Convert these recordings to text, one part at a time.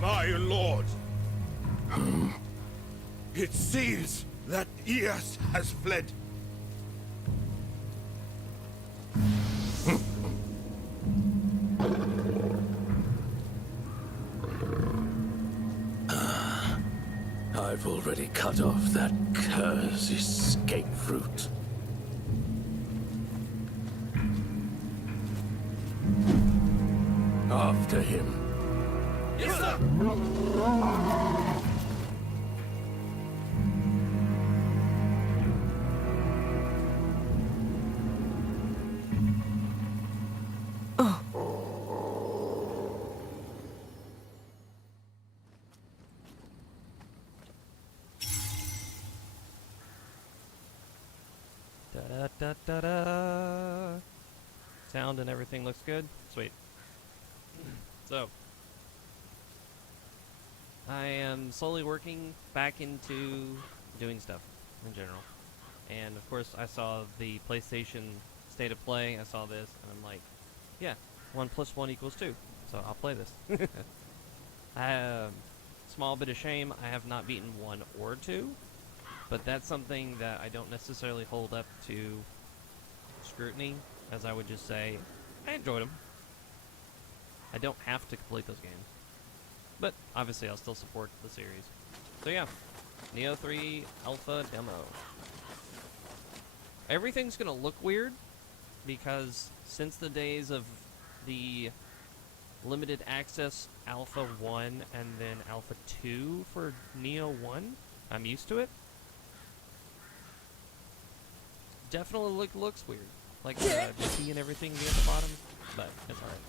My lord! It seems that Nioh has fled. I've already cut off that cursed escape route. After him. Yes, sir! Da-da-da-da-da. Sound and everything looks good. Sweet. So, I am slowly working back into doing stuff in general. And of course, I saw the PlayStation State of Play. I saw this, and I'm like, yeah, 1 + 1 = 2. So I'll play this. Small bit of shame, I have not beaten 1 or 2. But that's something that I don't necessarily hold up to scrutiny, as I would just say, I enjoyed them. I don't have to complete those games. But, obviously, I'll still support the series. So yeah, Nioh 3 Alpha Demo. Everything's gonna look weird, because since the days of the limited access Alpha 1 and then Alpha 2 for Nioh 1, I'm used to it. Definitely looks weird. Like the T and everything being at the bottom, but it's alright.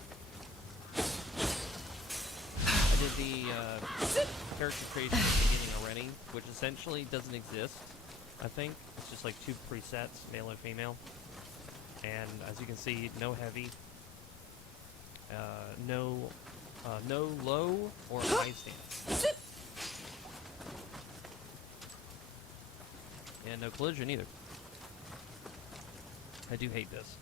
I did the character creation at the beginning already, which essentially doesn't exist, I think. It's just like 2 presets, male and female. And as you can see, no heavy, no low or high stance. And no collision either. I do hate this.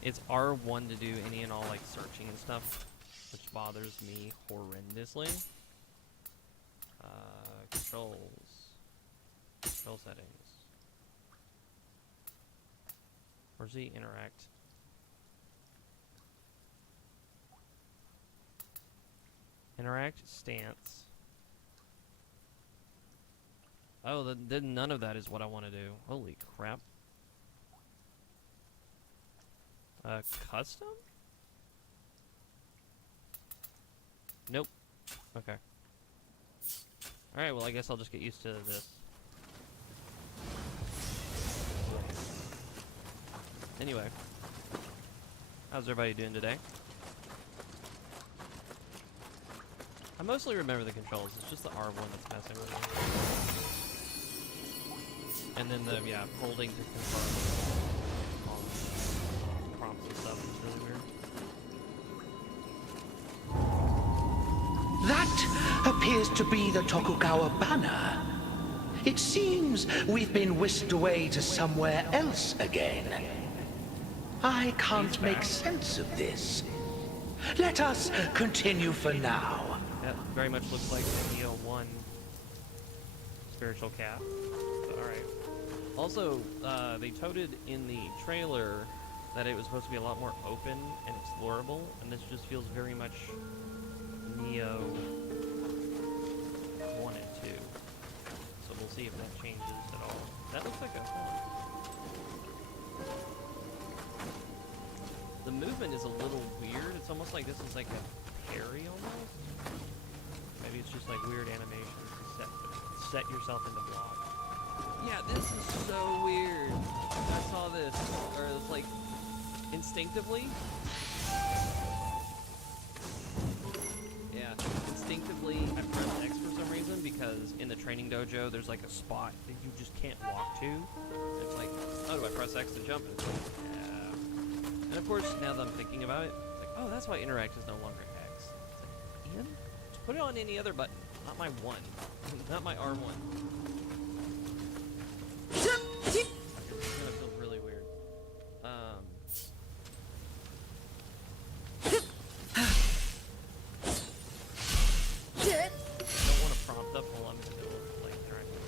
It's R1 to do any and all like searching and stuff, which bothers me horrendously. Control settings. Where's the interact? Interact stance. Oh, then none of that is what I want to do. Holy crap. Custom? Nope. Okay. Alright, well I guess I'll just get used to this. Anyway. How's everybody doing today? I mostly remember the controls, it's just the R1 that's messing with me. And then the, yeah, holding to confirm prompts and stuff is really weird. That appears to be the Tokugawa banner. It seems we've been whisked away to somewhere else again. I can't make sense of this. Let us continue for now. That very much looks like the Nioh 1 spiritual cap. Alright. Also, they toted in the trailer that it was supposed to be a lot more open and explorable, and this just feels very much Nioh 1 and 2. So we'll see if that changes at all. That looks like a... The movement is a little weird. It's almost like this is like a parry almost. Maybe it's just like weird animations to set yourself into block. Yeah, this is so weird. I saw this, or it's like instinctively, Yeah, instinctively I press X for some reason because in the training dojo there's like a spot that you just can't walk to. It's like, oh, do I press X to jump? And it's like, yeah. And of course, now that I'm thinking about it, it's like, oh, that's why interact is no longer X. It's like, Ian, just put it on any other button, not my 1, not my R1. It's gonna feel really weird. I don't want to prompt up while I'm in the middle of like interacting.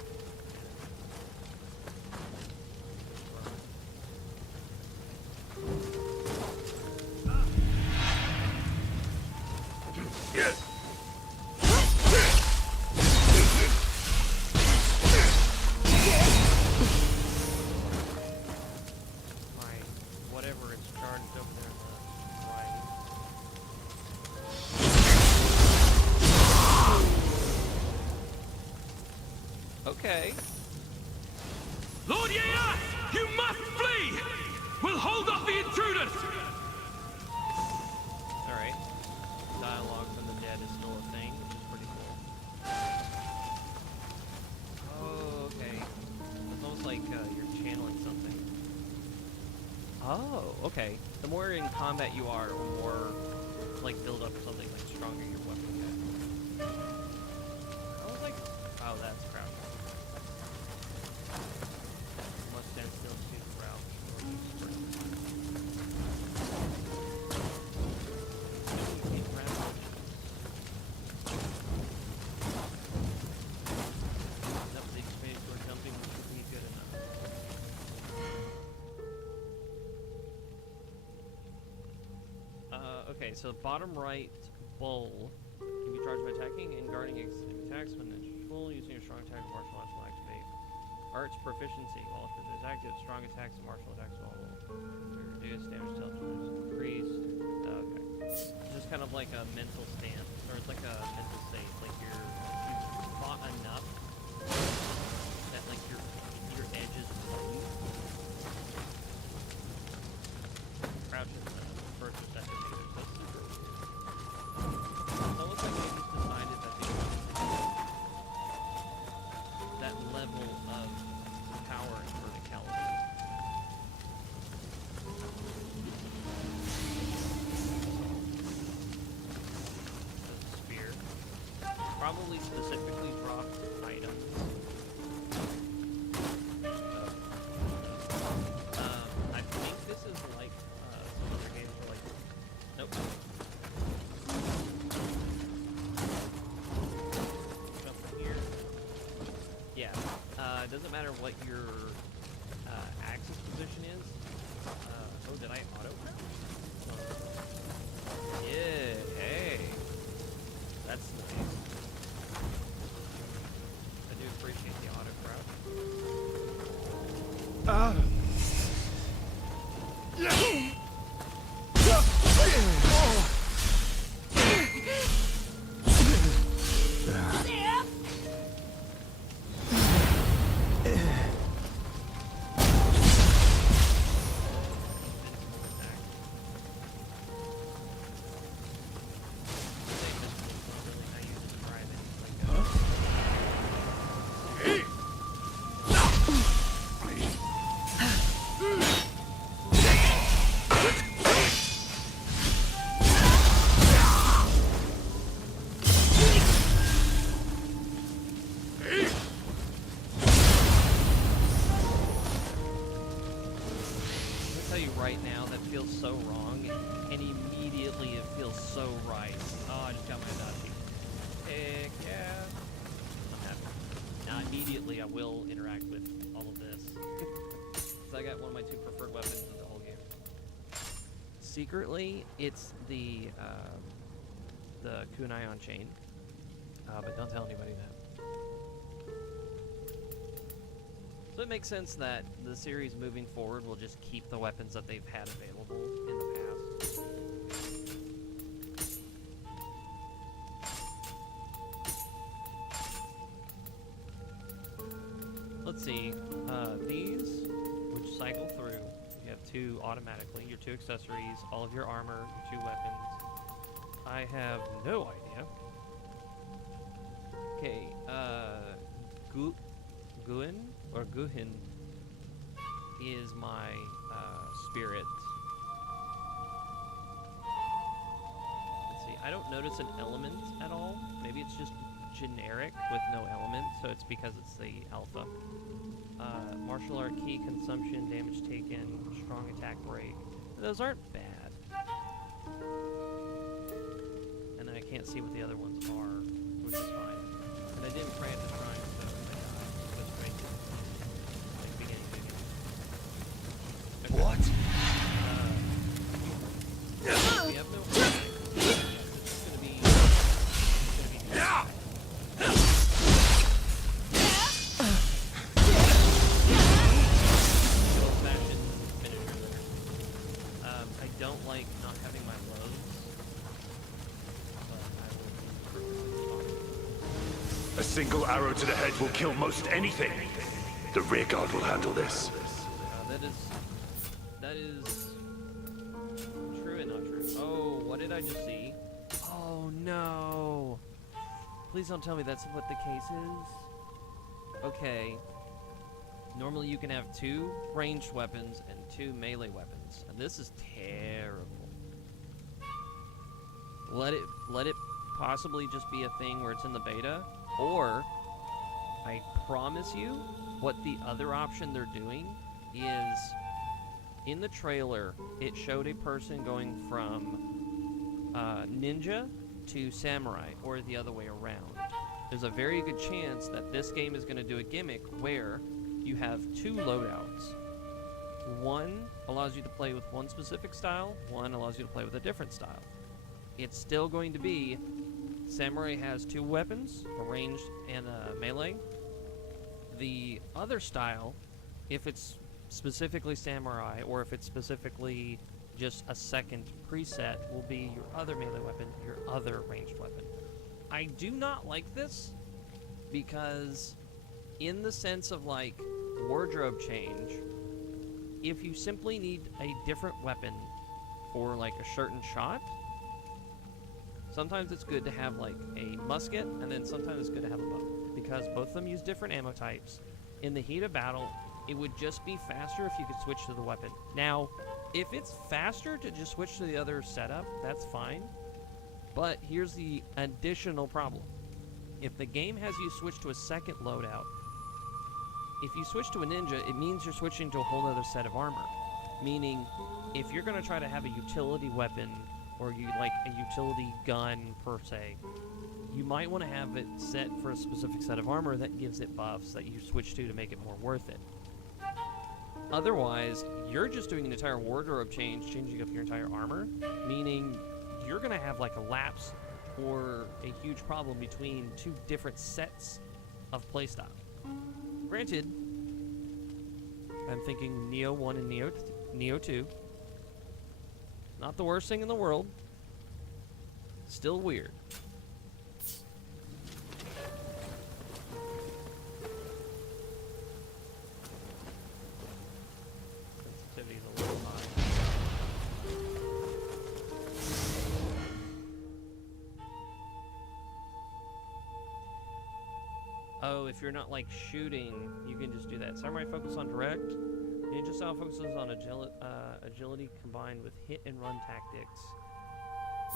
My whatever it's charged over there on the right. Okay. Lord Nioh, you must flee! We'll hold off the intruders! Alright. Dialogue from the dead is still a thing, which is pretty cool. Oh, okay. It's almost like you're channeling something. Oh, okay. The more in combat you are, the more like build up something like stronger your weapon gets. I was like, oh, that's crouching. Must stand still to crouch. That was the experience for jumping, which would be good enough. Okay, so bottom right bowl can be charged by attacking and guarding attacks when it's full, using a strong attack and martial arts will activate. Arts proficiency. While if it's active, strong attacks and martial attacks will reduce damage till it's increased. Okay. It's just kind of like a mental stance, or it's like a mental state. Like you've fought enough that like your edges button. Crouch is the first or second meter. So it's super. It looks like they just decided that they wanted to get that level of power and verticality. The spear. Probably specifically drop items. I think this is like some other games where like, nope. Jump from here. Yeah. It doesn't matter what your axis position is. Oh, did I auto crouch? Yeah. Hey. That's nice. I do appreciate the auto crouch. Invincible attack. Say invincible is not really how you describe it. It's like I'm gonna tell you right now, that feels so wrong, and immediately it feels so right. Oh, I just got my Adachi. Heck yeah. I'm happy. Now immediately I will interact with all of this. So I got one of my 2 preferred weapons in the whole game. Secretly, it's the kunai on chain. But don't tell anybody that. So it makes sense that the series moving forward will just keep the weapons that they've had available in the past. Let's see. These, which cycle through, you have 2 automatically, your 2 accessories, all of your armor, your 2 weapons. I have no idea. Okay, Guhin or Guhin is my spirit. Let's see, I don't notice an element at all. Maybe it's just generic with no element, so it's because it's the alpha. Martial art key, consumption, damage taken, strong attack break. Those aren't bad. And then I can't see what the other ones are, which is fine. And I didn't pray at the shrine, so that's great. Like beginning. Okay. What? We have no attack. It's gonna be. Yeah! Old-fashioned finisher there. I don't like not having my loads, but I will be perfectly fine. A single arrow to the head will kill most anything. The rear guard will handle this. That is true and not true. Oh, what did I just see? Oh no! Please don't tell me that's what the case is. Okay. Normally you can have 2 ranged weapons and 2 melee weapons, and this is terrible. Let it possibly just be a thing where it's in the beta, or I promise you, what the other option they're doing is, in the trailer, it showed a person going from ninja to samurai, or the other way around. There's a very good chance that this game is going to do a gimmick where you have 2 loadouts. One allows you to play with one specific style, one allows you to play with a different style. It's still going to be samurai has 2 weapons, a ranged and a melee. The other style, if it's specifically samurai or if it's specifically just a second preset, will be your other melee weapon, your other ranged weapon. I do not like this because in the sense of like wardrobe change, if you simply need a different weapon for like a certain shot, sometimes it's good to have like a musket, and then sometimes it's good to have a bow, because both of them use different ammo types. In the heat of battle, it would just be faster if you could switch to the weapon. Now, if it's faster to just switch to the other setup, that's fine. But here's the additional problem. If the game has you switch to a second loadout, if you switch to a ninja, it means you're switching to a whole other set of armor. Meaning, if you're going to try to have a utility weapon, or you like a utility gun per se, you might want to have it set for a specific set of armor that gives it buffs that you switch to make it more worth it. Otherwise, you're just doing an entire wardrobe change, changing up your entire armor, meaning you're going to have like a lapse or a huge problem between 2 different sets of playstyle. Granted, I'm thinking Nioh 1 and Nioh 2. Not the worst thing in the world. Still weird. Sensitivity's a little high. Oh, if you're not like shooting, you can just do that. Samurai focus on direct. Ninja style focuses on agility combined with hit and run tactics.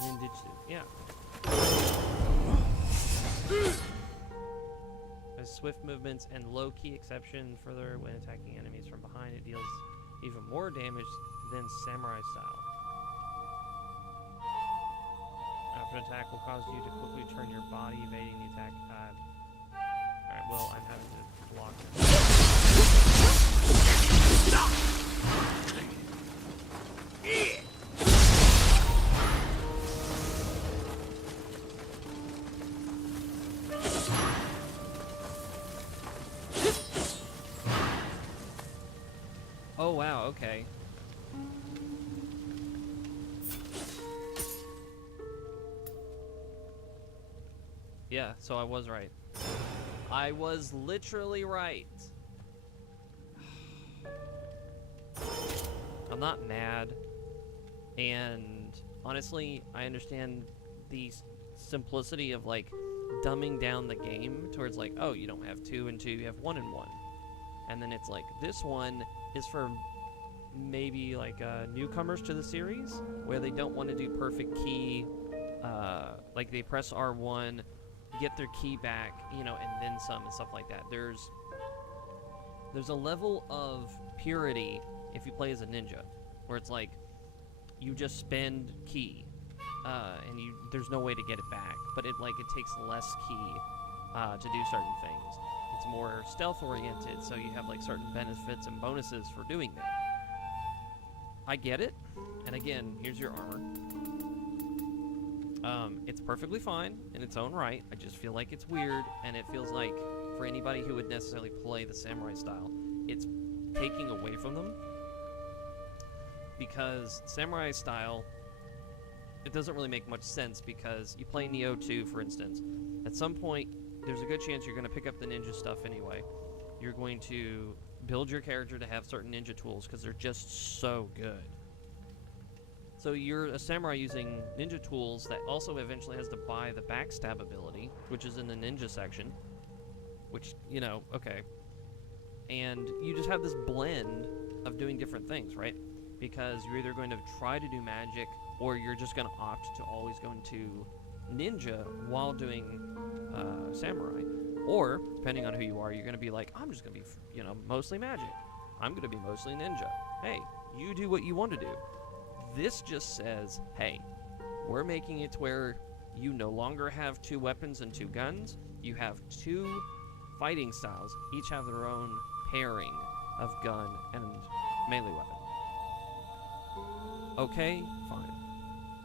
Ninjutsu, yeah. Has swift movements and low key exception. Further, when attacking enemies from behind, it deals even more damage than samurai style. After an attack will cause you to quickly turn your body, evading the attack. Alright, well, I'm having to block this. Oh wow, okay. Yeah, so I was right. I was literally right. I'm I'm not mad. And honestly, I understand the simplicity of like dumbing down the game towards like, oh, you don't have 2 and 2, you have 1 and 1. And then it's like, this one is for maybe like newcomers to the series, where they don't want to do perfect key, like they press R1, get their key back, you know, and then some and stuff like that. There's a level of purity if you play as a ninja, where it's like, you just spend key, and there's no way to get it back, but it takes less key to do certain things. It's more stealth oriented, so you have like certain benefits and bonuses for doing that. I get it, and again, here's your armor. It's perfectly fine in its own right. I just feel like it's weird, and it feels like for anybody who would necessarily play the samurai style, it's taking away from them. Because samurai style, it doesn't really make much sense, because you play Nioh 2, for instance. At some point, there's a good chance you're going to pick up the ninja stuff anyway. You're going to build your character to have certain ninja tools, because they're just so good. So you're a samurai using ninja tools that also eventually has to buy the backstab ability, which is in the ninja section. Which, you know, okay. And you just have this blend of doing different things, right? Because you're either going to try to do magic, or you're just going to opt to always go into ninja while doing samurai. Or, depending on who you are, you're going to be like, I'm just going to be, you know, mostly magic. I'm going to be mostly ninja. Hey, you do what you want to do. This just says, hey, we're making it where you no longer have 2 weapons and 2 guns. You have 2 fighting styles. Each have their own pairing of gun and melee weapon. Okay, fine.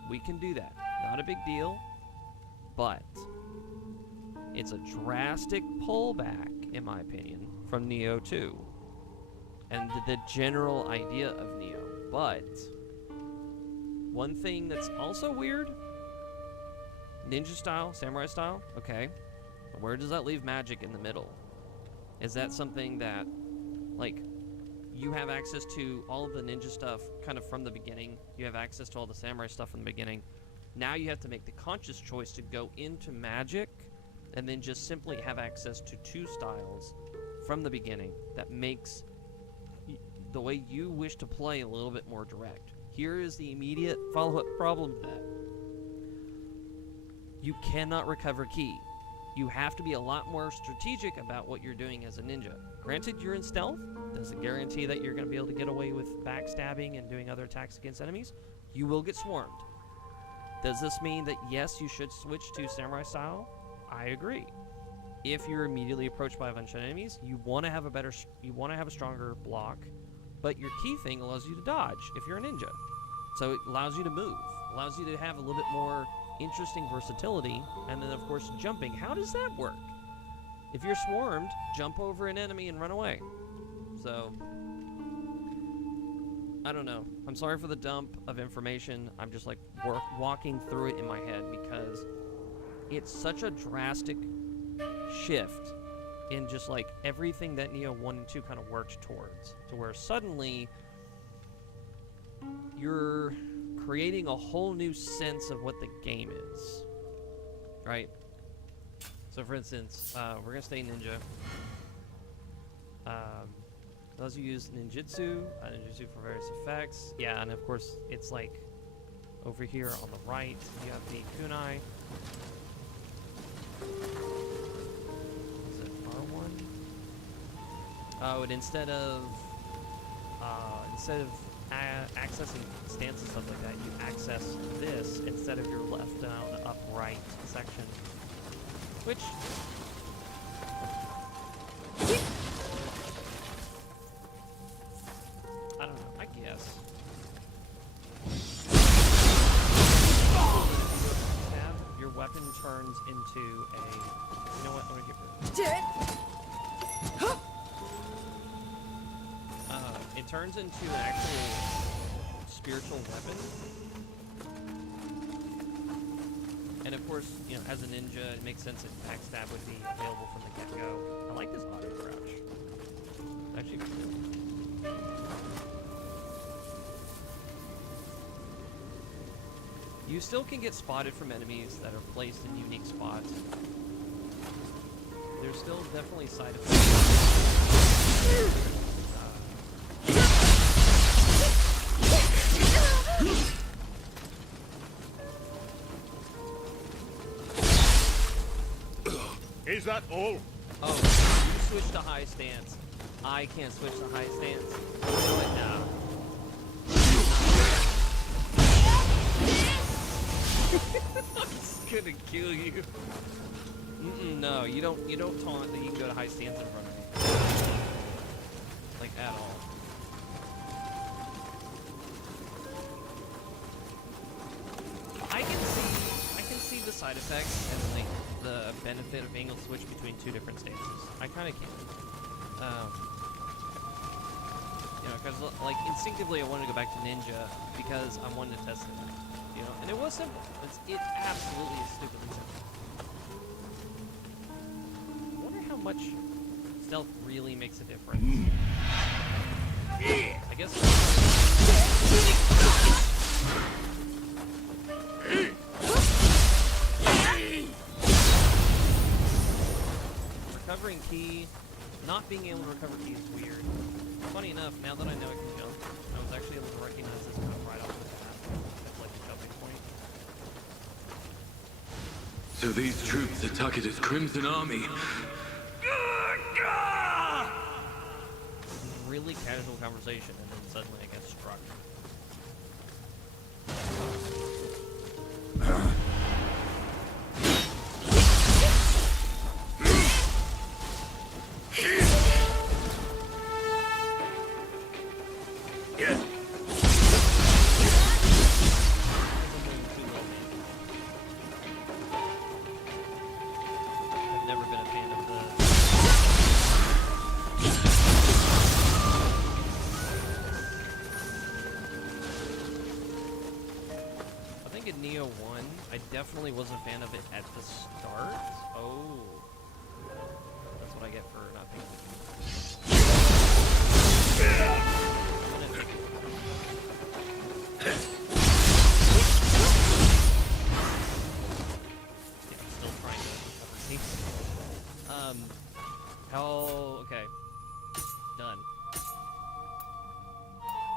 We can do that. Not a big deal. But it's a drastic pullback, in my opinion, from Nioh 2. And the general idea of Nioh. But one thing that's also weird, ninja style, samurai style, okay. Where does that leave magic in the middle? Is that something that, like, you have access to all of the ninja stuff kind of from the beginning? You have access to all the samurai stuff from the beginning. Now you have to make the conscious choice to go into magic and then just simply have access to 2 styles from the beginning that makes the way you wish to play a little bit more direct. Here is the immediate follow-up problem to that. You cannot recover ki. You have to be a lot more strategic about what you're doing as a ninja. Granted, you're in stealth. Does it guarantee that you're going to be able to get away with backstabbing and doing other attacks against enemies? You will get swarmed. Does this mean that, yes, you should switch to samurai style? I agree. If you're immediately approached by a bunch of enemies, you want to have a stronger block, but your key thing allows you to dodge if you're a ninja. So it allows you to move, allows you to have a little bit more interesting versatility, and then of course jumping. How does that work? If you're swarmed, jump over an enemy and run away. So I don't know. I'm sorry for the dump of information. I'm just like walking through it in my head, because it's such a drastic shift in just like everything that Nioh 1 and 2 kind of worked towards, to where suddenly you're creating a whole new sense of what the game is, right? So for instance, we're gonna stay ninja. Those who use ninjutsu for various effects. Yeah, and of course it's like over here on the right you have the kunai. Is it R1? Oh, and instead of accessing stance and stuff like that, you access this instead of your left down upright section, which I don't know, I guess. Your weapon turns into a, you know what, I'm gonna get rid of it. It turns into an actual spiritual weapon. And of course, you know, as a ninja, it makes sense that backstab would be available from the get-go. I like this auto crouch. Actually, You still can get spotted from enemies that are placed in unique spots. There's still definitely side effects. Is that all? Oh, you switch to high stance. I can't switch to high stance. You know what? Nah. I'm just gonna kill you. No, you don't taunt that you can go to high stance in front of me. Like, at all. I can see the side effects and the benefit of being able to switch between two different stances. I kind of can. You know, because like instinctively I wanted to go back to Ninja because I wanted to test it. You know, and it was simple. It absolutely is stupidly simple. I wonder how much stealth really makes a difference. I guess. Recovering key, not being able to recover key is weird. Funny enough, now that I know I can jump, I was actually able to recognize this move right off the bat. That's like a jumping point. So these troops are Takeda's Crimson Army. Really casual conversation, and then suddenly I get struck. I've never been a fan of the... I think in Nioh 1, I definitely wasn't a fan of it at the start. Oh. That's what I get for not being... I'm gonna take it. Yeah, I'm still trying to recover things. Okay. Done.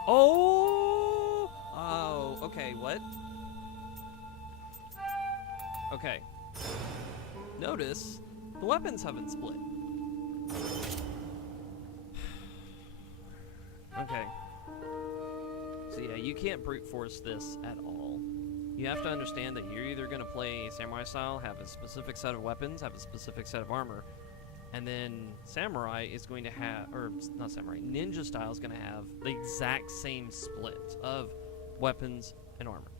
Oh! Oh, okay, what? Okay. Notice, the weapons haven't split. Okay. So yeah, you can't brute force this at all. You have to understand that you're either going to play Samurai style, have a specific set of weapons, have a specific set of armor, and then Samurai is going to have, or not Samurai, Ninja style is going to have the exact same split of weapons and armor.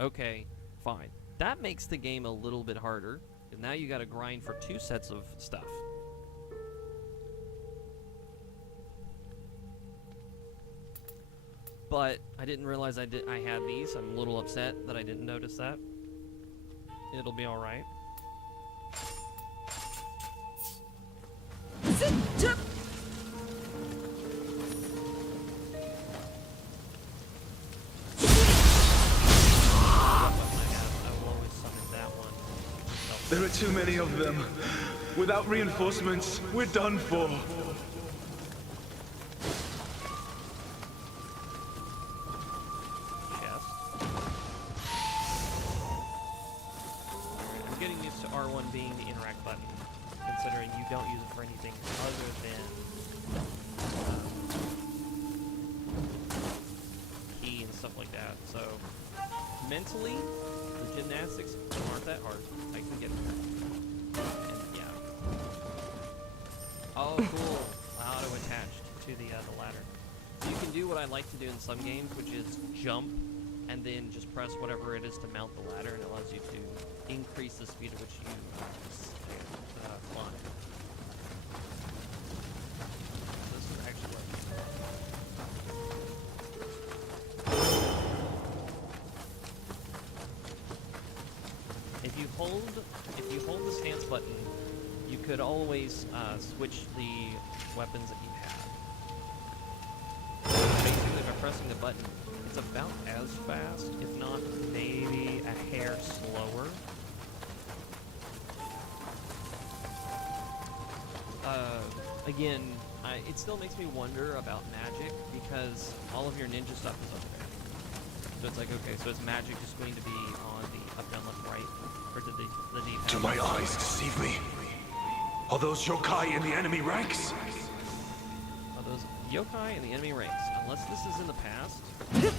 Okay, fine. That makes the game a little bit harder, because now you got to grind for two sets of stuff. But I didn't realize I had these. I'm a little upset that I didn't notice that. It'll be all right. There are too many of them. Without reinforcements, we're done for. I'm getting used to R1 being the interact button, considering you don't use it for anything other than key and stuff like that. So mentally, the gymnastics aren't that hard. I can get it. And yeah. Oh, cool. Auto attached to the ladder. So you can do what I like to do in some games, which is jump and then just press whatever it is to mount the ladder, and it allows you to increase the speed at which you climb. This is actually if you hold the stance button, you could always switch the weapons that you have. Basically, by pressing the button, it's about as fast, if not maybe a hair slower. Again, it still makes me wonder about magic because all of your ninja stuff is over there. So it's like, okay, so is magic just going to be on the up, down, left, right, or did the D-pad? Do my eyes deceive me? Are those yokai in the enemy ranks? Are those yokai in the enemy ranks? Unless this is in the past. Yeah.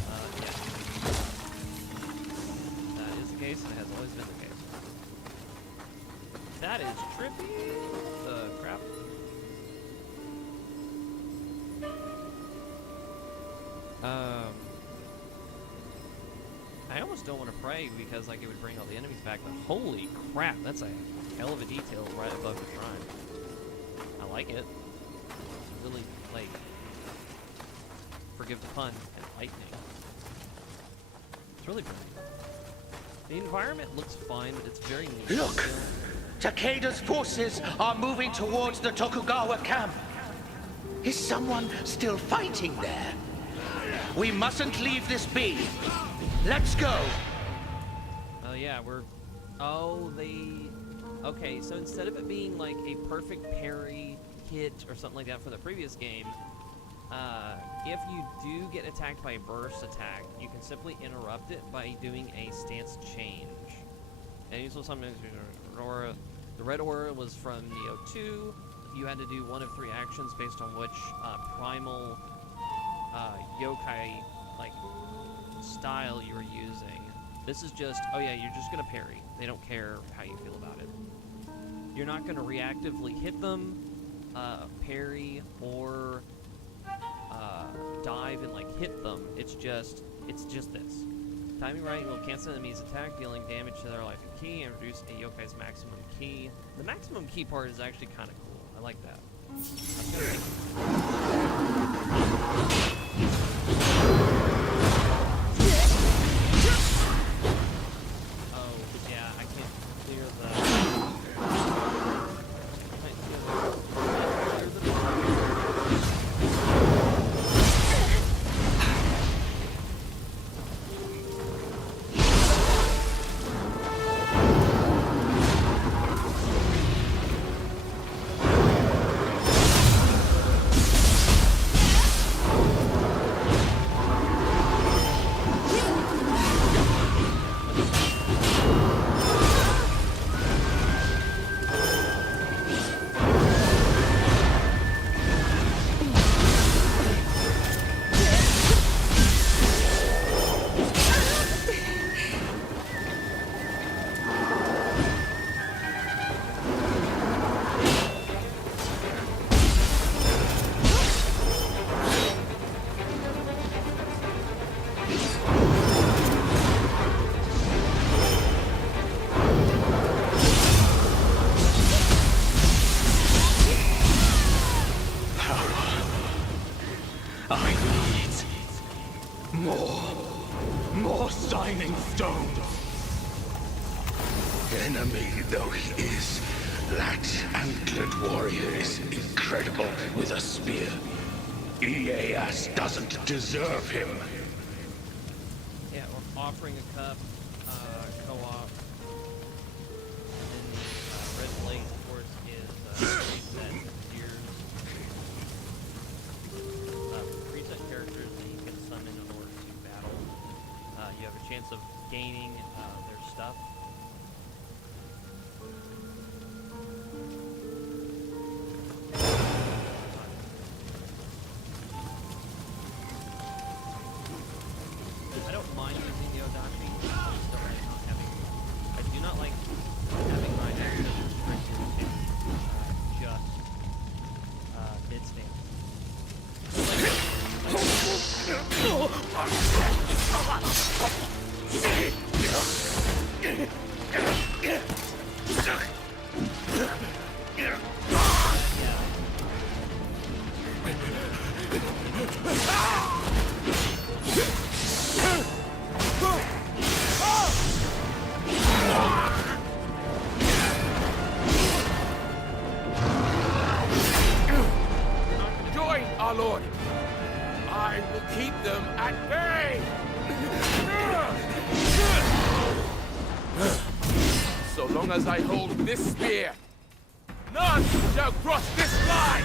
That is the case, and it has always been the case. That is trippy. What the crap? I almost don't want to pray because like it would bring all the enemies back, but holy crap, that's a hell of a detail right above the shrine. I like it. It's really, like, forgive the pun, enlightening. It's really pretty. The environment looks fine, but it's very neat. Look! Takeda's forces are moving towards the Tokugawa camp. Is someone still fighting there? We mustn't leave this be. Let's go! Oh yeah, okay, so instead of it being like a perfect parry hit or something like that for the previous game, if you do get attacked by a burst attack, you can simply interrupt it by doing a stance change. And usually sometimes aura, the red aura was from Nioh 2. You had to do one of 3 actions based on which primal yokai like style you were using. This is just, oh yeah, you're just gonna parry. They don't care how you feel about it. You're not gonna reactively hit them, parry, or dive and like hit them. It's just this. Timing right will cancel an enemy's attack, dealing damage to their life and ki, and reduce a yokai's maximum ki. The maximum ki part is actually kind of cool. I like that. I'm gonna take Oh, yeah, I can't clear the... More shining stones! Enemy though he is, that antlered warrior is incredible with a spear. Ieyasu doesn't deserve him. Yeah, we're offering a cup, co-op. And then the red plate, of course, is preset gears. Preset characters that you can summon in order to battle. You have a chance of gaining their stuff. I don't mind using the Odachi. I just don't like not having. I do not like having my actions restricted to just mid stance. Join our Lord. I will keep them at bay. So long as I hold this spear, none shall cross this line!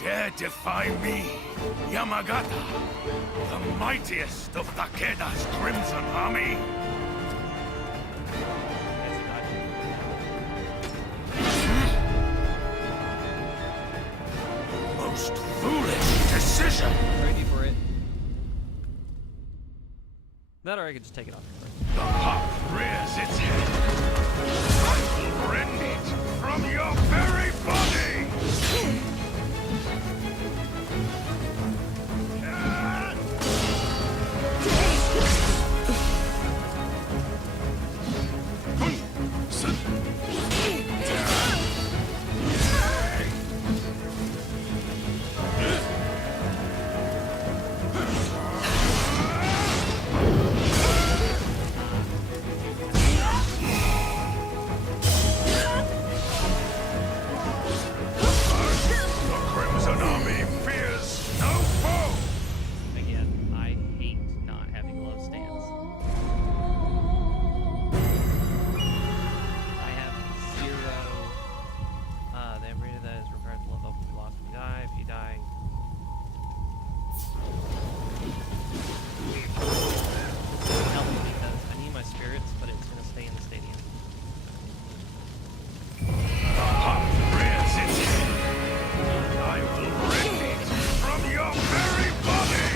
Dare defy me, Yamagata, the mightiest of Takeda's Crimson Army? Most foolish decision! Ready for it. That or I could just take it off. The hawk rears its head. I will rend it from your very body! Again, I hate not having low stance. I have 0. The memory that is required to level up if you lost when you die. If you die. Help me because I need my spirits, but it's gonna stay in the stadium. The hawk rears its head. I will rend it from your very body!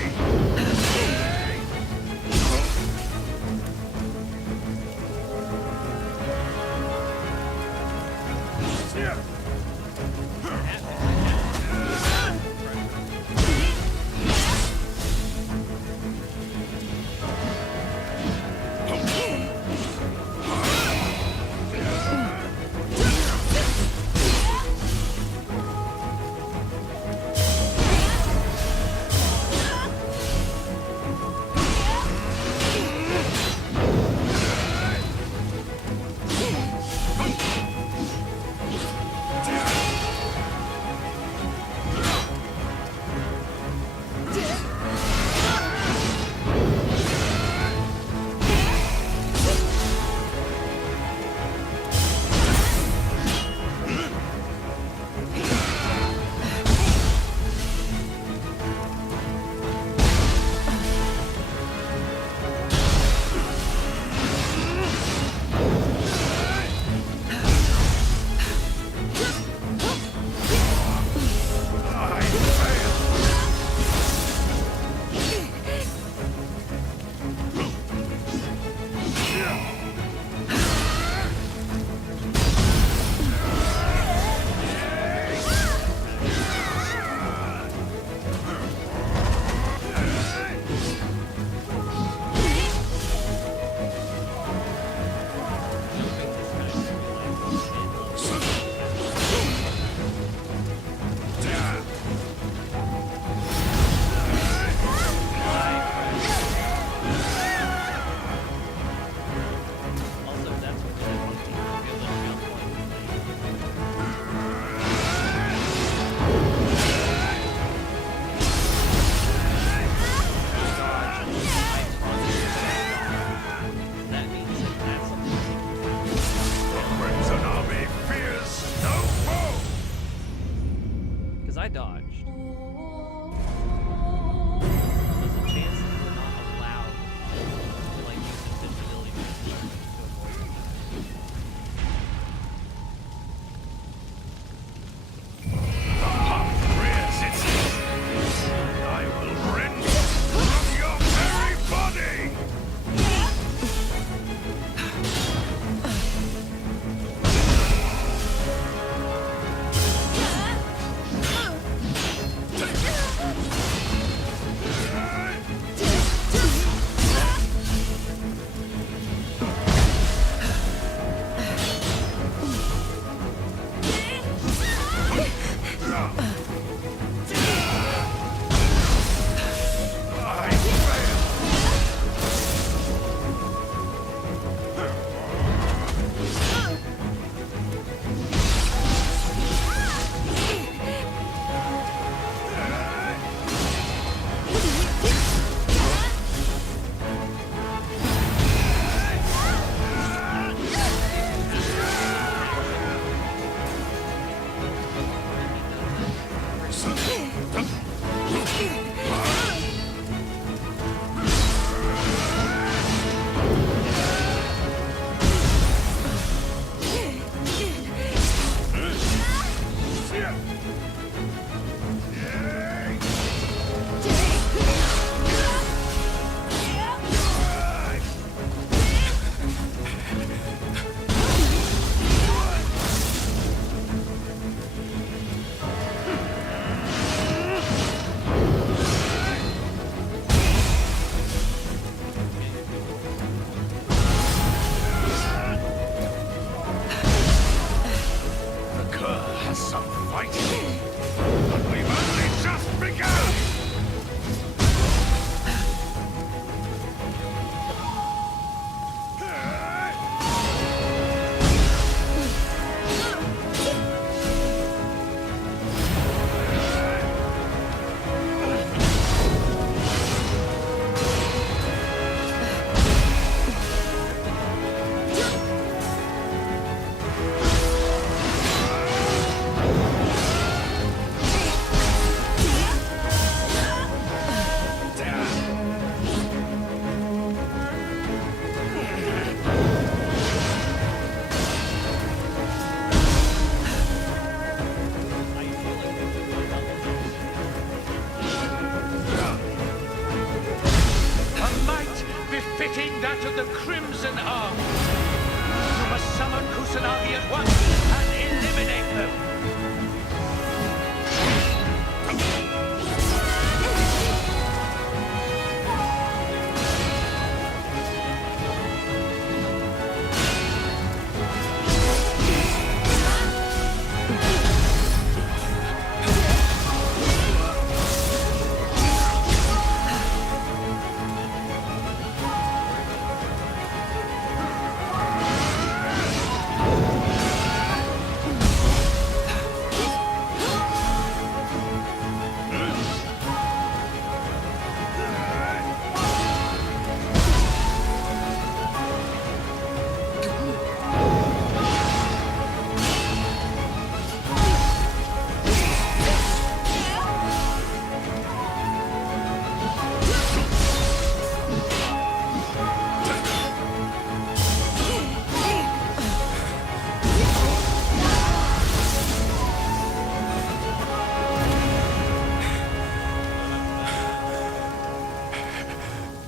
Kusanagi at once and eliminate them!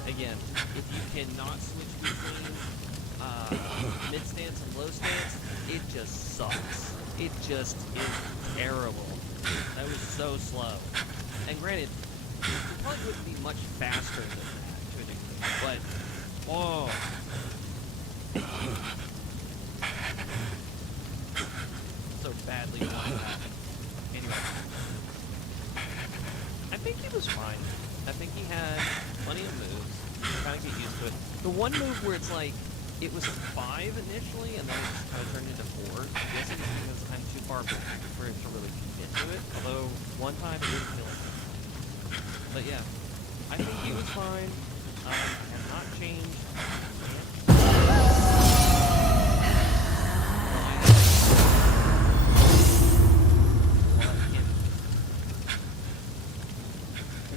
Again, if you cannot switch between mid stance and low stance, it just sucks. It just is terrible. That was so slow. And granted, it probably would be much faster than that to a degree, but whoa. So badly done. Anyway, I think he was fine. I think he had plenty of moves. Kind of get used to it. The one move where it's like, it was 5 initially, and then it just kind of turned into 4. I guess it's because I'm too far for it to really commit to it. Although, one time it didn't feel like it. But yeah, I think he was fine. Has not changed.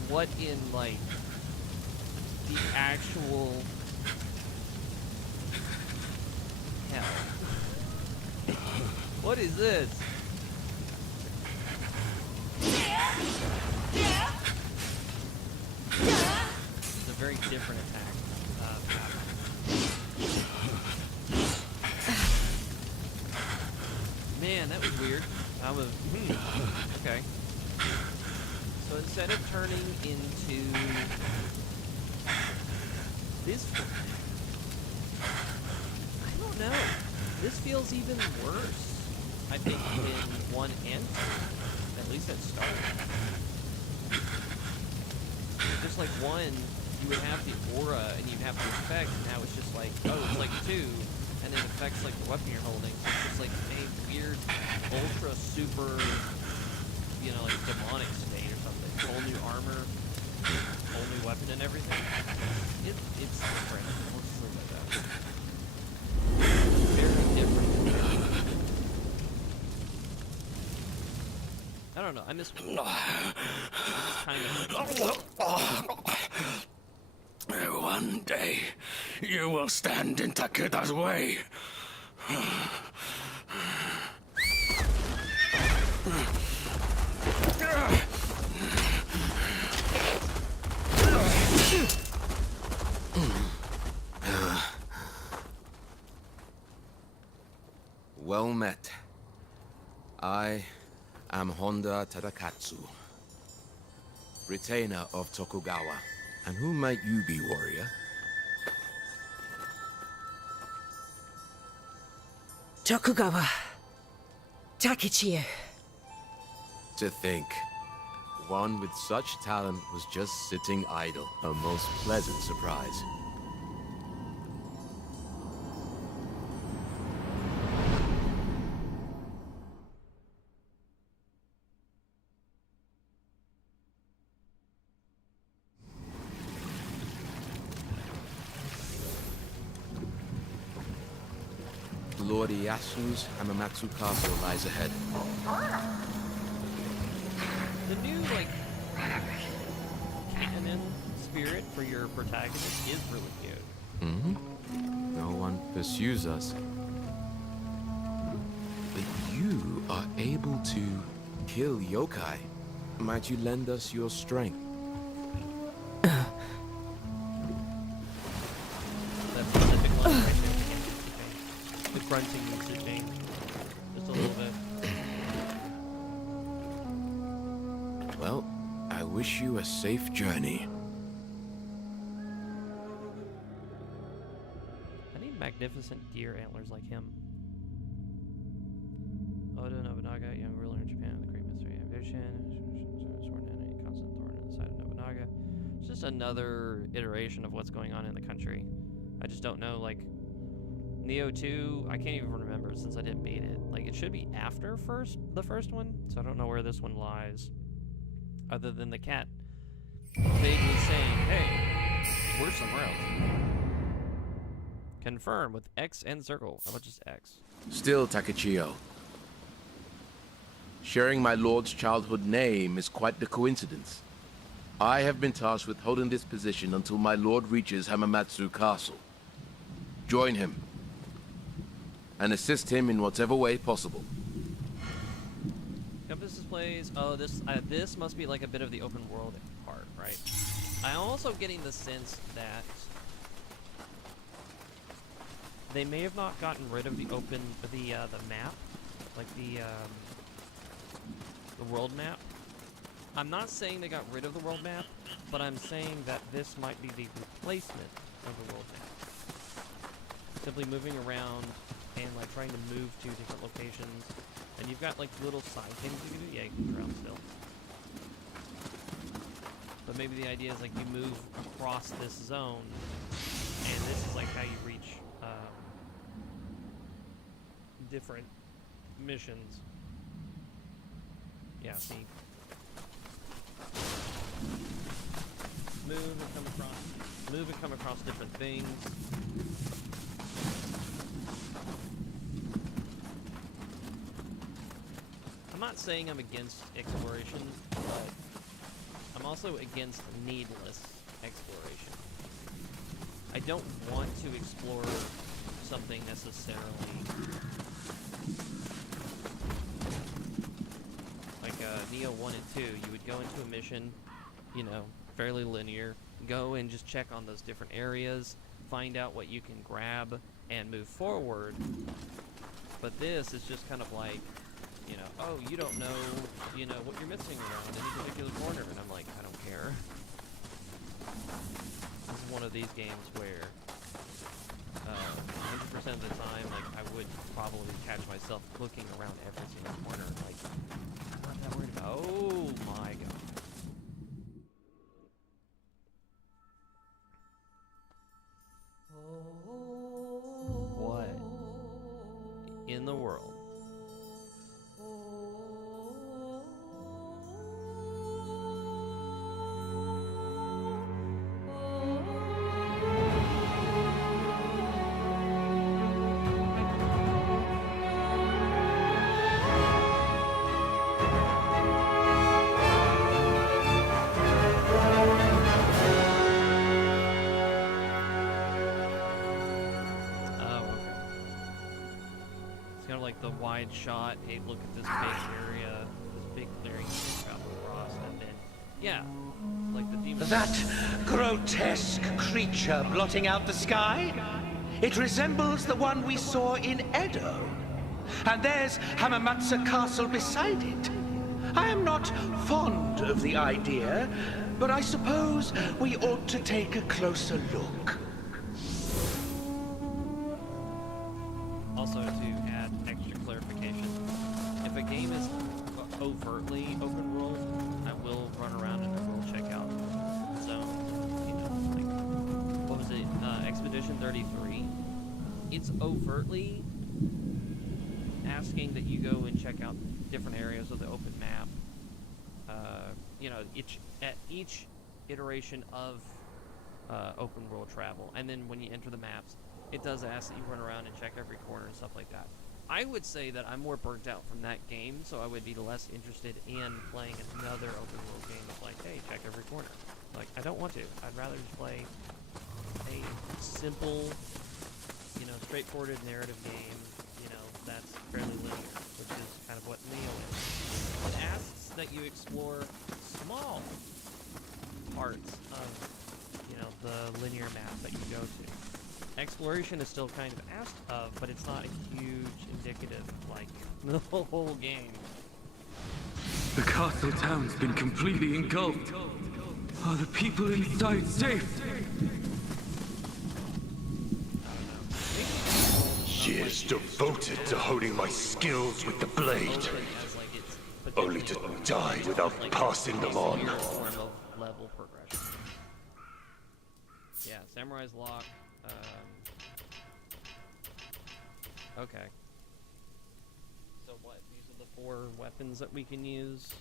What in, like, the actual hell? What is this? It's a very different attack. Man, that was weird. I was, okay. So instead of turning into this, I don't know. This feels even worse, I think, than 1 and 2, at least at start. Just like 1, you would have the aura and you'd have the effect, and now it's just like, oh, it's like 2, and it affects like the weapon you're holding. So it's just like a weird, ultra, super, you know, like demonic state or something. Whole new armor, whole new weapon and everything. It's different. Let's just leave it at that. Very different. I don't know. I miss. Kind of. One day, you will stand in Takeda's way. Well met. I am Honda Tadakatsu, retainer of Tokugawa. And who might you be, warrior? Tokugawa. Takichi. To think, one with such talent was just sitting idle. A most pleasant surprise. Lord Iyasu's Hamamatsu Castle lies ahead. The new, like, canon spirit for your protagonist is really cute. Mm-hmm. No one pursues us. But you are able to kill yokai. Might you lend us your strength? That specific one right there. Good grunting needs to change just a little bit. Well, I wish you a safe journey. I need magnificent deer antlers like him. Oda Nobunaga, young ruler in Japan, the great mystery ambition, sworn enemy, constant thorn in the side of Nobunaga. It's just another iteration of what's going on in the country. I just don't know, like, Nioh 2, I can't even remember since I didn't beat it. Like, it should be after the first one, so I don't know where this one lies. Other than the cat vaguely saying, hey, we're somewhere else. Confirm with X and circle. How about just X? Still, Takechiyo. Sharing my lord's childhood name is quite the coincidence. I have been tasked with holding this position until my lord reaches Hamamatsu Castle. Join him, and assist him in whatever way possible. Compass displays. Oh, this must be like a bit of the open world part, right? I'm also getting the sense that they may have not gotten rid of the map, like the world map. I'm not saying they got rid of the world map, but I'm saying that this might be the replacement of the world map. Simply moving around and like trying to move to different locations. And you've got like little side things you can do. Yeah, you can drown still. But maybe the idea is like you move across this zone, and this is like how you reach different missions. Yeah, see. Move and come across different things. I'm not saying I'm against exploration, but I'm also against needless exploration. I don't want to explore something necessarily like Nioh 1 and 2. You would go into a mission, you know, fairly linear, go and just check on those different areas, find out what you can grab, and move forward. But this is just kind of like, you know, oh, you don't know, you know, what you're missing around any particular corner, and I'm like, I don't care. This is one of these games where 100% of the time, like, I would probably catch myself looking around every single corner, like, I'm not that worried about, oh my god. What in the world? The wide shot, hey, look at this big area, this big clearing you can travel across, and then, yeah, like the demon. That grotesque creature blotting out the sky? It resembles the one we saw in Edo. And there's Hamamatsu Castle beside it. I am not fond of the idea, but I suppose we ought to take a closer look. Also, to add extra clarification, if a game is overtly open world, I will run around and I will check out zones. You know, like, what was it? Expedition 33. It's overtly asking that you go and check out different areas of the open map. You know, at each iteration of open world travel, and then when you enter the maps, it does ask that you run around and check every corner and stuff like that. I would say that I'm more burnt out from that game, so I would be less interested in playing another open world game that's like, hey, check every corner. Like, I don't want to. I'd rather just play a simple, you know, straightforward narrative game, you know, that's fairly linear, which is kind of what Nioh is. It asks that you explore small parts of, you know, the linear map that you go to. exploration is still kind of asked of, but it's not a huge indicative like the whole game. The castle town's been completely engulfed. Are the people inside safe? Years devoted to honing my skills with the blade, only to die without passing them on. Level progression. Yeah, Samurai's Lock. Okay. So what? These are the 4 weapons that we can use.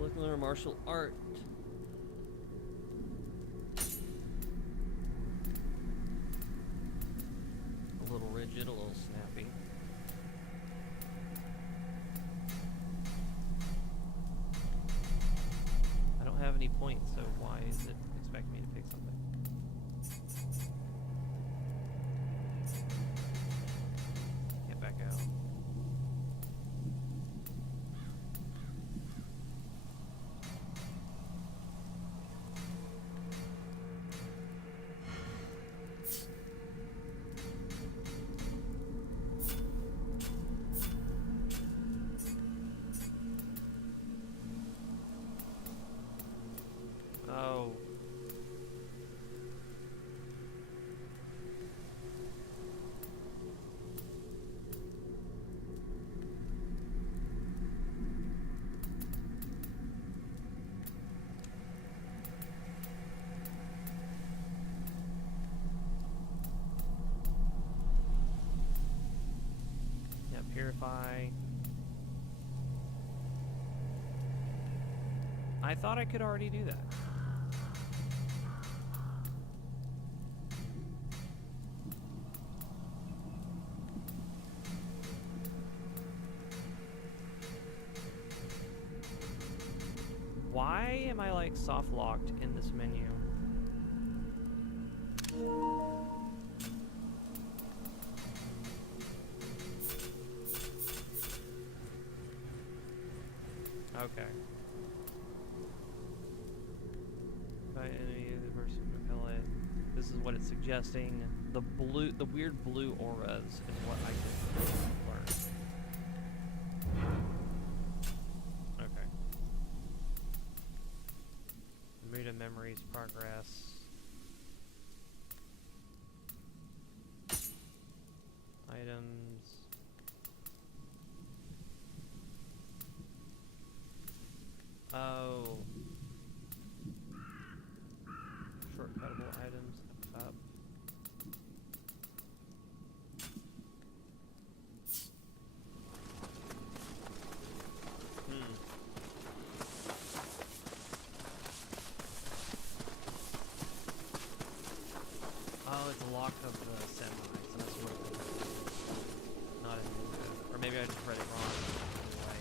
Let's look at our martial art. A little rigid, a little snappy. I don't have any points, so why is it expect me to pick something? Get back out. Oh. Yeah, purify. I thought I could already do that. Why am I like soft locked in this menu? Okay. By enemy, the person repel it. This is what it's suggesting. The weird blue auras is what I can learn. Okay. Meta memories progress. Items. Oh. Shortcuttable items up. Oh, it's a lock of the samurai, so that's what it's not a ninja. Or maybe I just read it wrong. Anyway.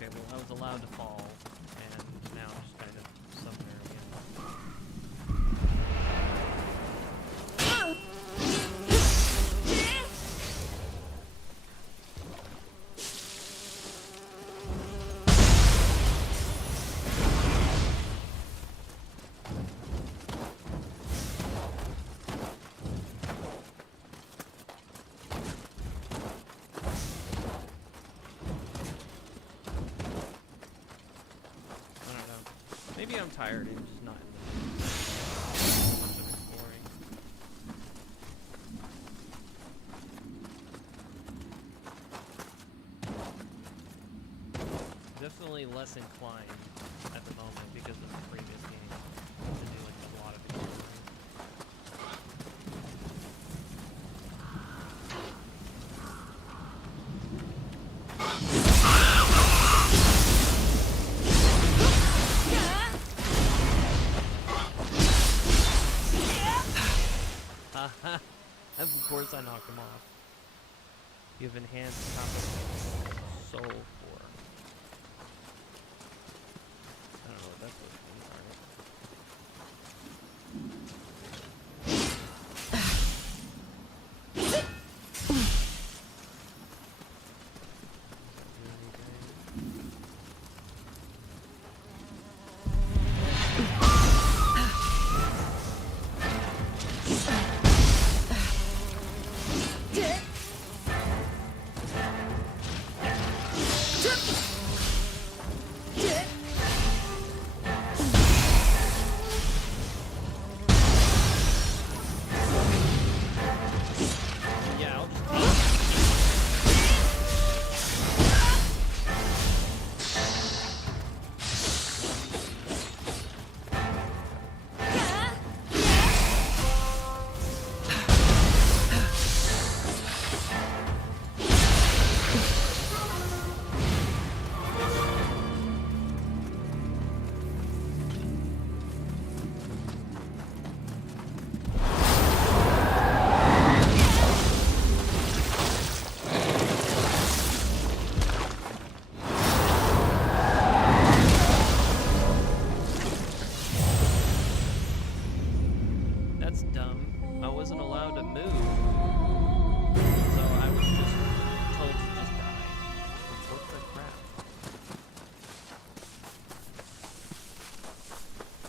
Okay, well, I was allowed to fall, and now I'm just kind of somewhere again. I don't know. Maybe I'm tired and just not in the much of exploring. Definitely less inclined at the moment because of the previous game to do like a lot of exploring. Of course I knocked him off. You have enhanced copper soul core. I don't know what that's supposed to mean, alright. That's dumb. I wasn't allowed to move. So I was just told to just die. What the crap?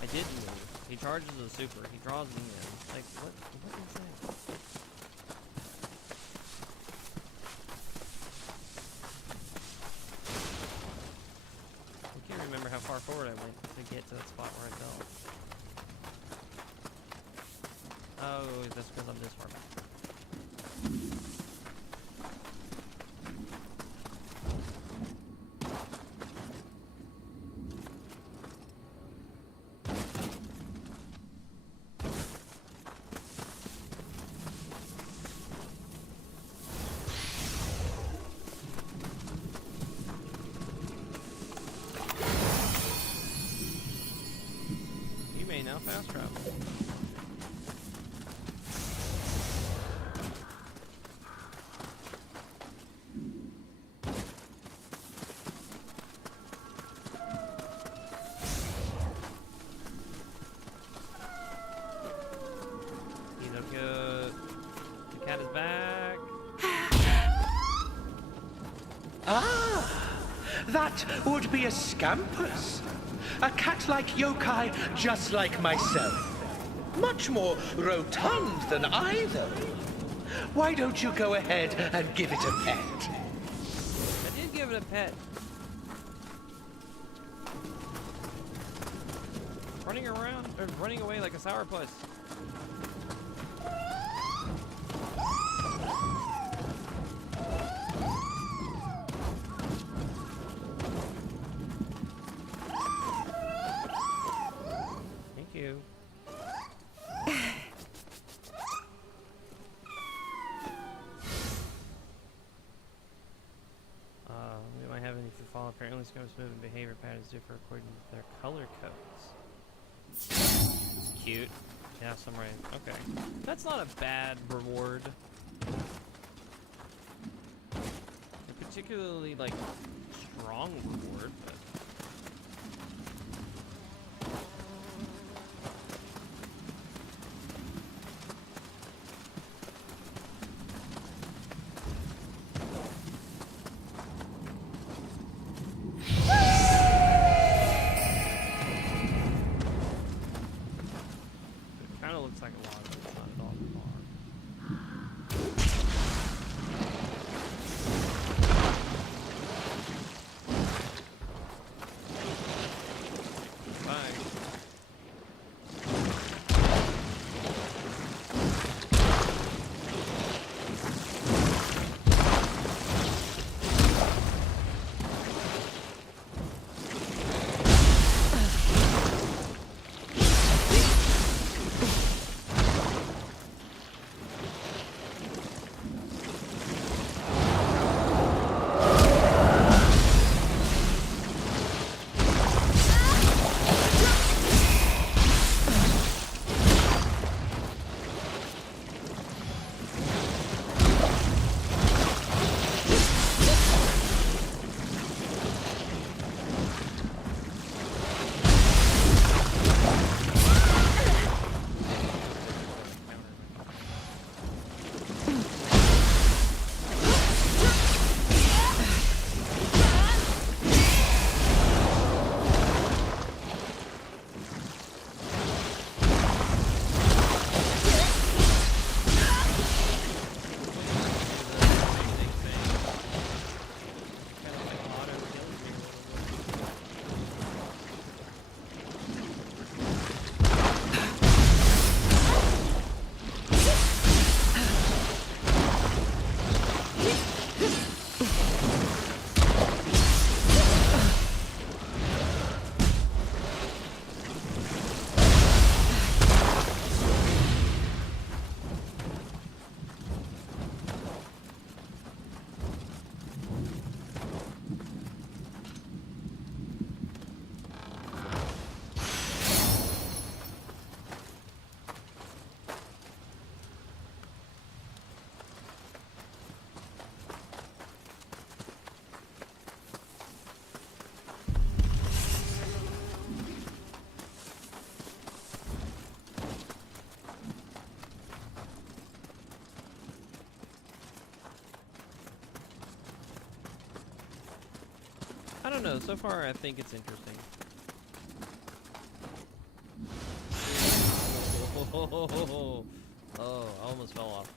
I did move. He charges a super. He draws me in. Like, what is that? I can't remember how far forward I went to get to that spot where I fell. Oh, that's because I'm this far back. You may now fast travel. The cat is back. Ah, that would be a scampus. A cat-like yokai just like myself. Much more rotund than I, though. Why don't you go ahead and give it a pet? I did give it a pet. Running around, or running away like a sourpuss. Thank you. We might have any to follow. Apparently, Scum's movement behavior patterns differ according to their color codes. It's cute. Yeah, some right. Okay. That's not a bad reward. A particularly, like, strong reward, but... looks like a log, but it's not at all a log. I don't know. So far, I think it's interesting. Oh, I almost fell off.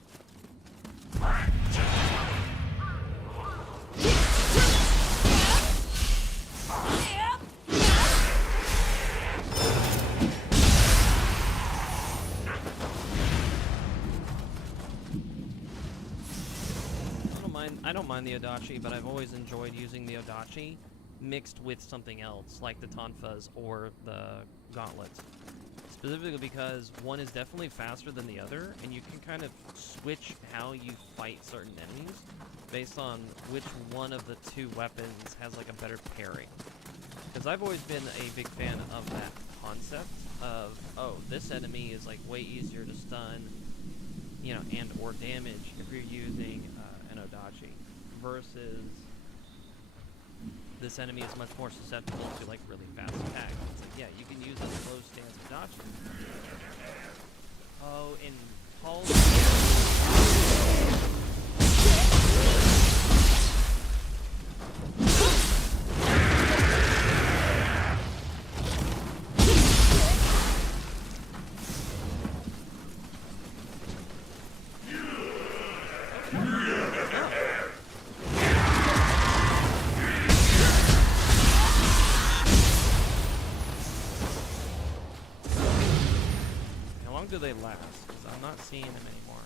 I don't mind the Odachi, but I've always enjoyed using the Odachi mixed with something else, like the Tonfas or the Gauntlets. Specifically because one is definitely faster than the other, and you can kind of switch how you fight certain enemies based on which one of the two weapons has like a better pairing. Because I've always been a big fan of that concept of, oh, this enemy is like way easier to stun, you know, and or damage if you're using an Odachi, versus this enemy is much more susceptible to like really fast attacks. It's like, yeah, you can use a slow stance Odachi. Oh, in Paul's do they last? Because I'm not seeing them anymore.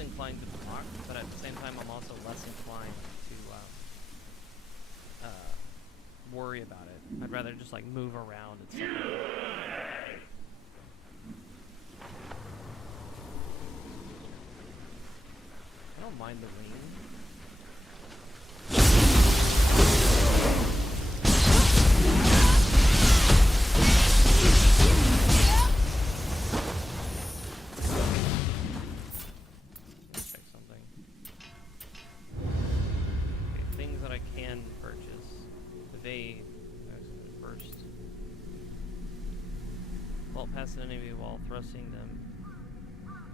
Inclined to block, but at the same time I'm also less inclined to worry about it. I'd rather just like move around and stuff. I don't mind the wing. Past an enemy while thrusting them,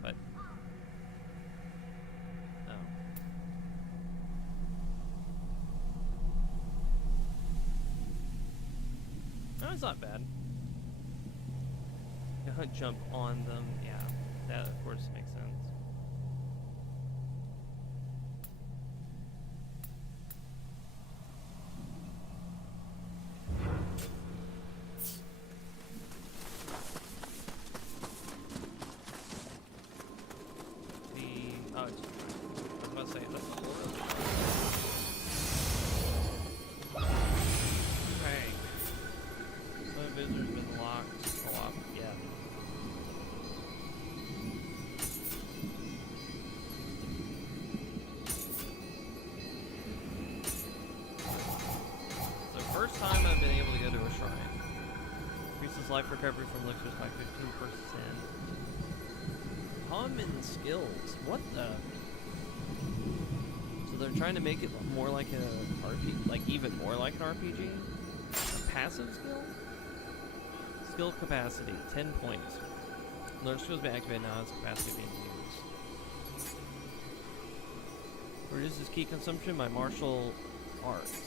but no. No, it's not bad. Jump on them, yeah, that of course makes sense. First time I've been able to go to a shrine. Increases life recovery from elixirs by 15%. Common skills. What the? So they're trying to make it more like a RPG, like even more like an RPG? A passive skill? Skill capacity, 10 points. Learn skills being activated now, its capacity being used. Reduces key consumption by martial arts.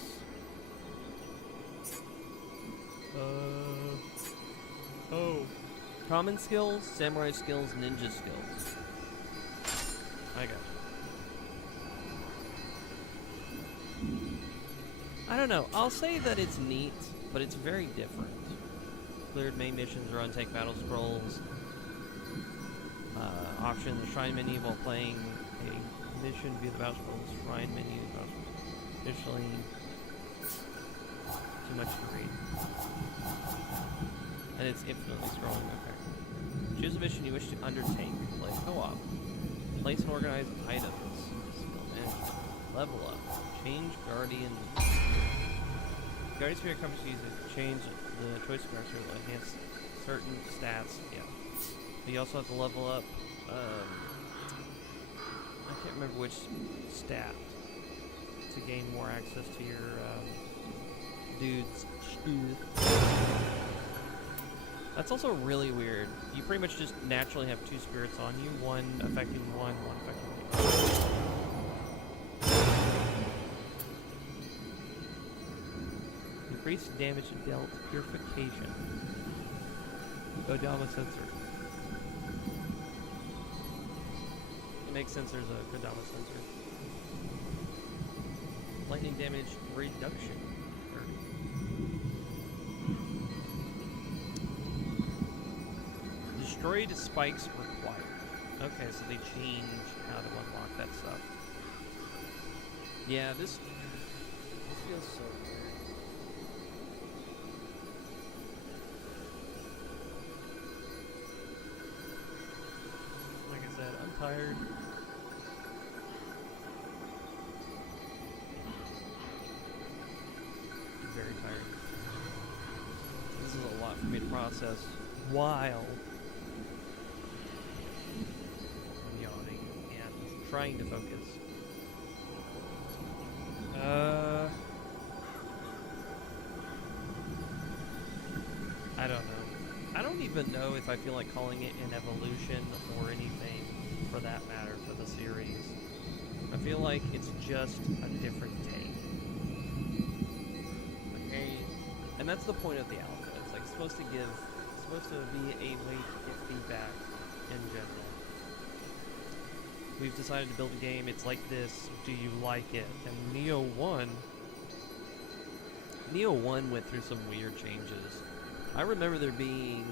Oh. Common skills, samurai skills, ninja skills. I got you. I don't know. I'll say that it's neat, but it's very different. Cleared main missions, run, take battle scrolls. Option the shrine menu while playing a mission via the battle scrolls. Shrine menu. Additionally, too much to read. And it's infinitely scrolling, okay. Choose a mission you wish to undertake. Play co-op. Place and organize items. Skill management. Level up. Change Guardian. Guardian Spirit comes to use it. Change the choice of character will enhance certain stats. Yeah. But you also have to level up. I can't remember which stat to gain more access to your dude's. That's also really weird. You pretty much just naturally have two spirits on you, one affecting one affecting the other. Increase damage dealt, purification. Kodama sensor. It makes sense there's a Kodama sensor. Lightning damage reduction. Destroyed spikes required. Okay, so they change how to unlock that stuff. Yeah, this feels so weird. Like I said, I'm tired. I'm very tired. This is a lot for me to process while I'm yawning and trying to focus. I don't know. I don't even know if I feel like calling it an evolution or anything for that matter for the series. I feel like it's just a different take. Okay? And that's the point of the alpha. It's like supposed to be a way to get feedback in general. We've decided to build a game, it's like this, do you like it? And Nioh 1 went through some weird changes. I remember there being,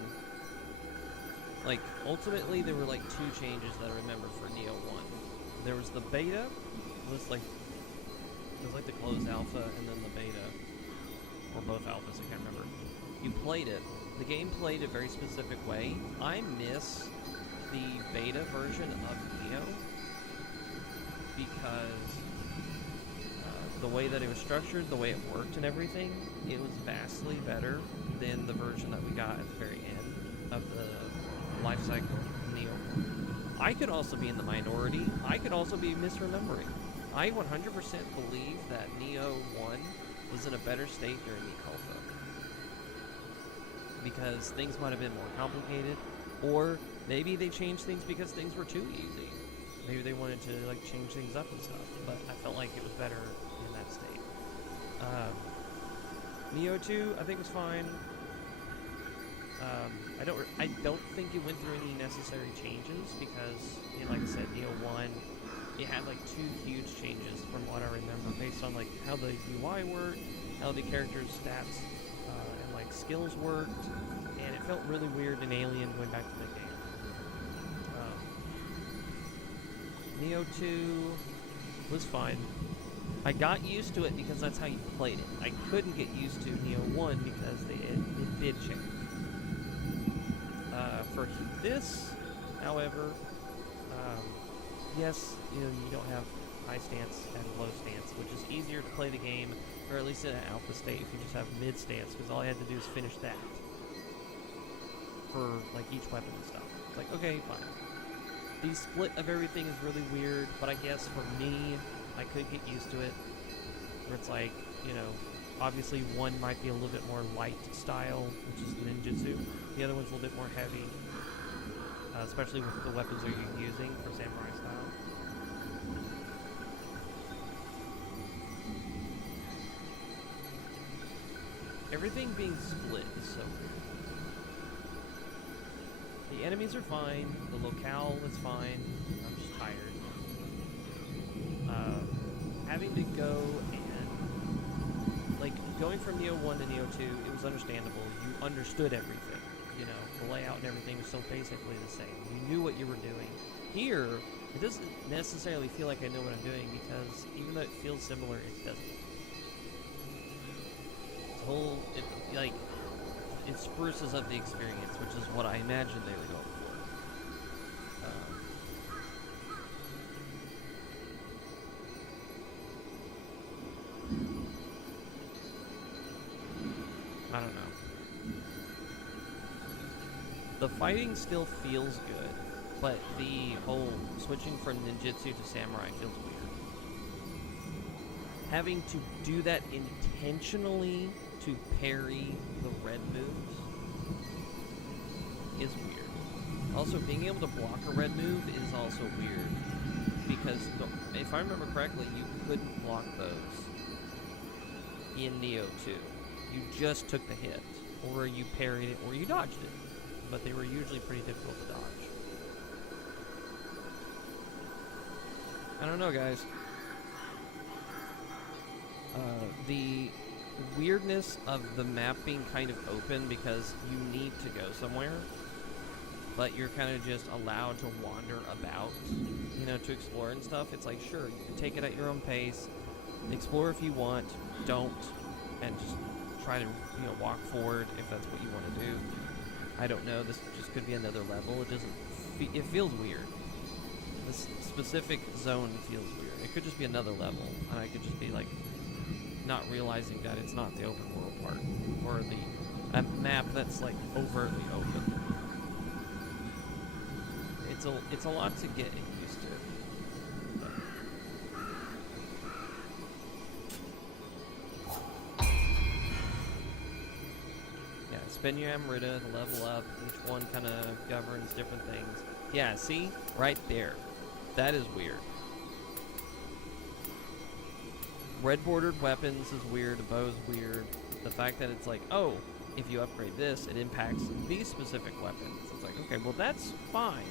like, ultimately there were like two changes that I remember for Nioh 1. There was the beta, it was like the closed alpha, and then the beta, or both alphas, I can't remember. You played it. The game played a very specific way. I miss the beta version of Nioh because the way that it was structured, the way it worked and everything, it was vastly better than the version that we got at the very end of the life cycle of Nioh. I could also be in the minority. I could also be misremembering. I 100% believe that Nioh 1 was in a better state during the alpha. Because things might have been more complicated, or maybe they changed things because things were too easy. Maybe they wanted to like change things up and stuff, but I felt like it was better in that state. Nioh 2, I think was fine. I don't think it went through any necessary changes because, you know, like I said, Nioh 1, it had like two huge changes from what I remember, based on like how the UI worked, how the characters' stats and like skills worked, and it felt really weird and alien going back to the game. Nioh 2 was fine. I got used to it because that's how you played it. I couldn't get used to Nioh 1 because it did change. For this, however, yes, you know, you don't have high stance and low stance, which is easier to play the game, or at least in an alpha state, if you just have mid stance, because all I had to do is finish that for like each weapon and stuff. It's like, okay, fine. The split of everything is really weird, but I guess for me, I could get used to it. Where it's like, you know, obviously one might be a little bit more light style, which is ninjutsu. The other one's a little bit more heavy, especially with the weapons that you're using for samurai style. Everything being split is so weird. The enemies are fine, the locale is fine, I'm just tired. Having to go and, like, going from Nioh 1 to Nioh 2, it was understandable. You understood everything, you know, the layout and everything was so basically the same. You knew what you were doing. Here, it doesn't necessarily feel like I know what I'm doing, because even though it feels similar, it doesn't. It spruces up the experience, which is what I imagined they were going for. The fighting still feels good, but the whole switching from ninjutsu to samurai feels weird. Having to do that intentionally to parry the red moves is weird. Also, being able to block a red move is also weird, because if I remember correctly, you couldn't block those in Nioh 2. You just took the hit, or you parried it, or you dodged it. But they were usually pretty difficult to dodge. I don't know, guys. The weirdness of the map being kind of open because you need to go somewhere, but you're kind of just allowed to wander about, you know, to explore and stuff. It's like, sure, you can take it at your own pace, explore if you want, don't, and just try to, you know, walk forward if that's what you want to do. I don't know, this just could be another level. It doesn't, it feels weird. This specific zone feels weird. It could just be another level, and I could just be like, not realizing that it's not the open world part, or the map that's like overtly open. It's a lot to get used to. Yeah, spend your Amrita to level up. Each one kind of governs different things. Yeah, see? Right there. That is weird. Red bordered weapons is weird, a bow is weird. The fact that it's like, oh, if you upgrade this, it impacts these specific weapons. It's like, okay, well that's fine.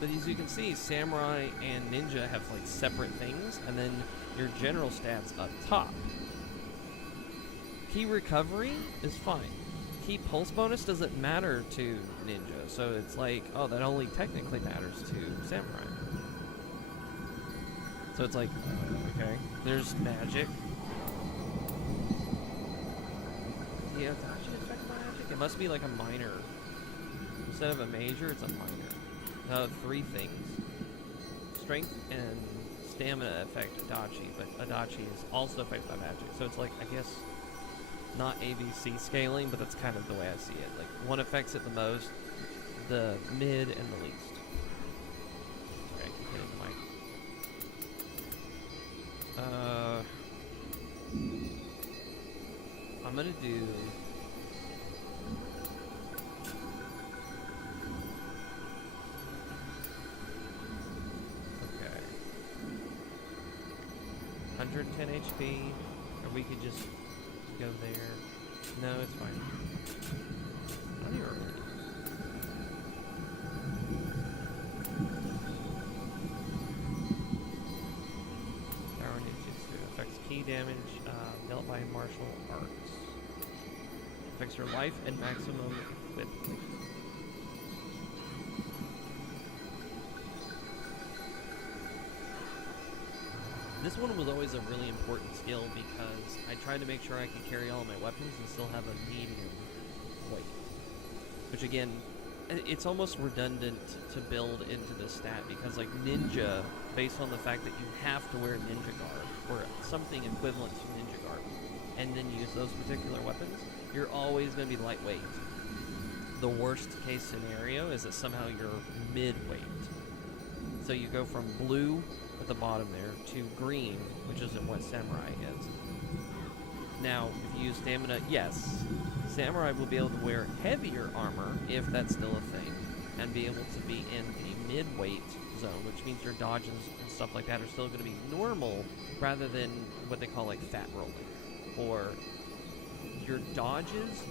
But as you can see, Samurai and Ninja have like separate things, and then your general stats up top. Key recovery is fine. Key pulse bonus doesn't matter to Ninja, so it's like, oh, that only technically matters to Samurai. So it's like, okay, there's magic. Yeah, dodge affect magic? It must be like a minor. Instead of a major, it's a minor. 3 things. Strength and stamina affect Adachi, but Adachi is also affected by magic. So it's like, I guess, not ABC scaling, but that's kind of the way I see it. Like, one affects it the most, the mid, and the least. Sorry, I keep hitting the mic. I'm gonna do... Okay. 110 HP, or we could just go there. No, it's fine. I don't even remember. Power Ninjutsu affects key damage dealt by martial arts. Affects your life and maximum equip. This one was always a really important skill because I tried to make sure I could carry all of my weapons and still have a medium weight. Which again, it's almost redundant to build into this stat because like Ninja, based on the fact that you have to wear a Ninja Garb or something equivalent to Ninja Garb and then use those particular weapons, you're always going to be lightweight. The worst case scenario is that somehow you're mid-weight. So you go from blue at the bottom there to green, which isn't what Samurai is. Now, if you use stamina, yes, Samurai will be able to wear heavier armor, if that's still a thing, and be able to be in the mid-weight zone, which means your dodges and stuff like that are still going to be normal, rather than what they call like fat rolling. Or your dodges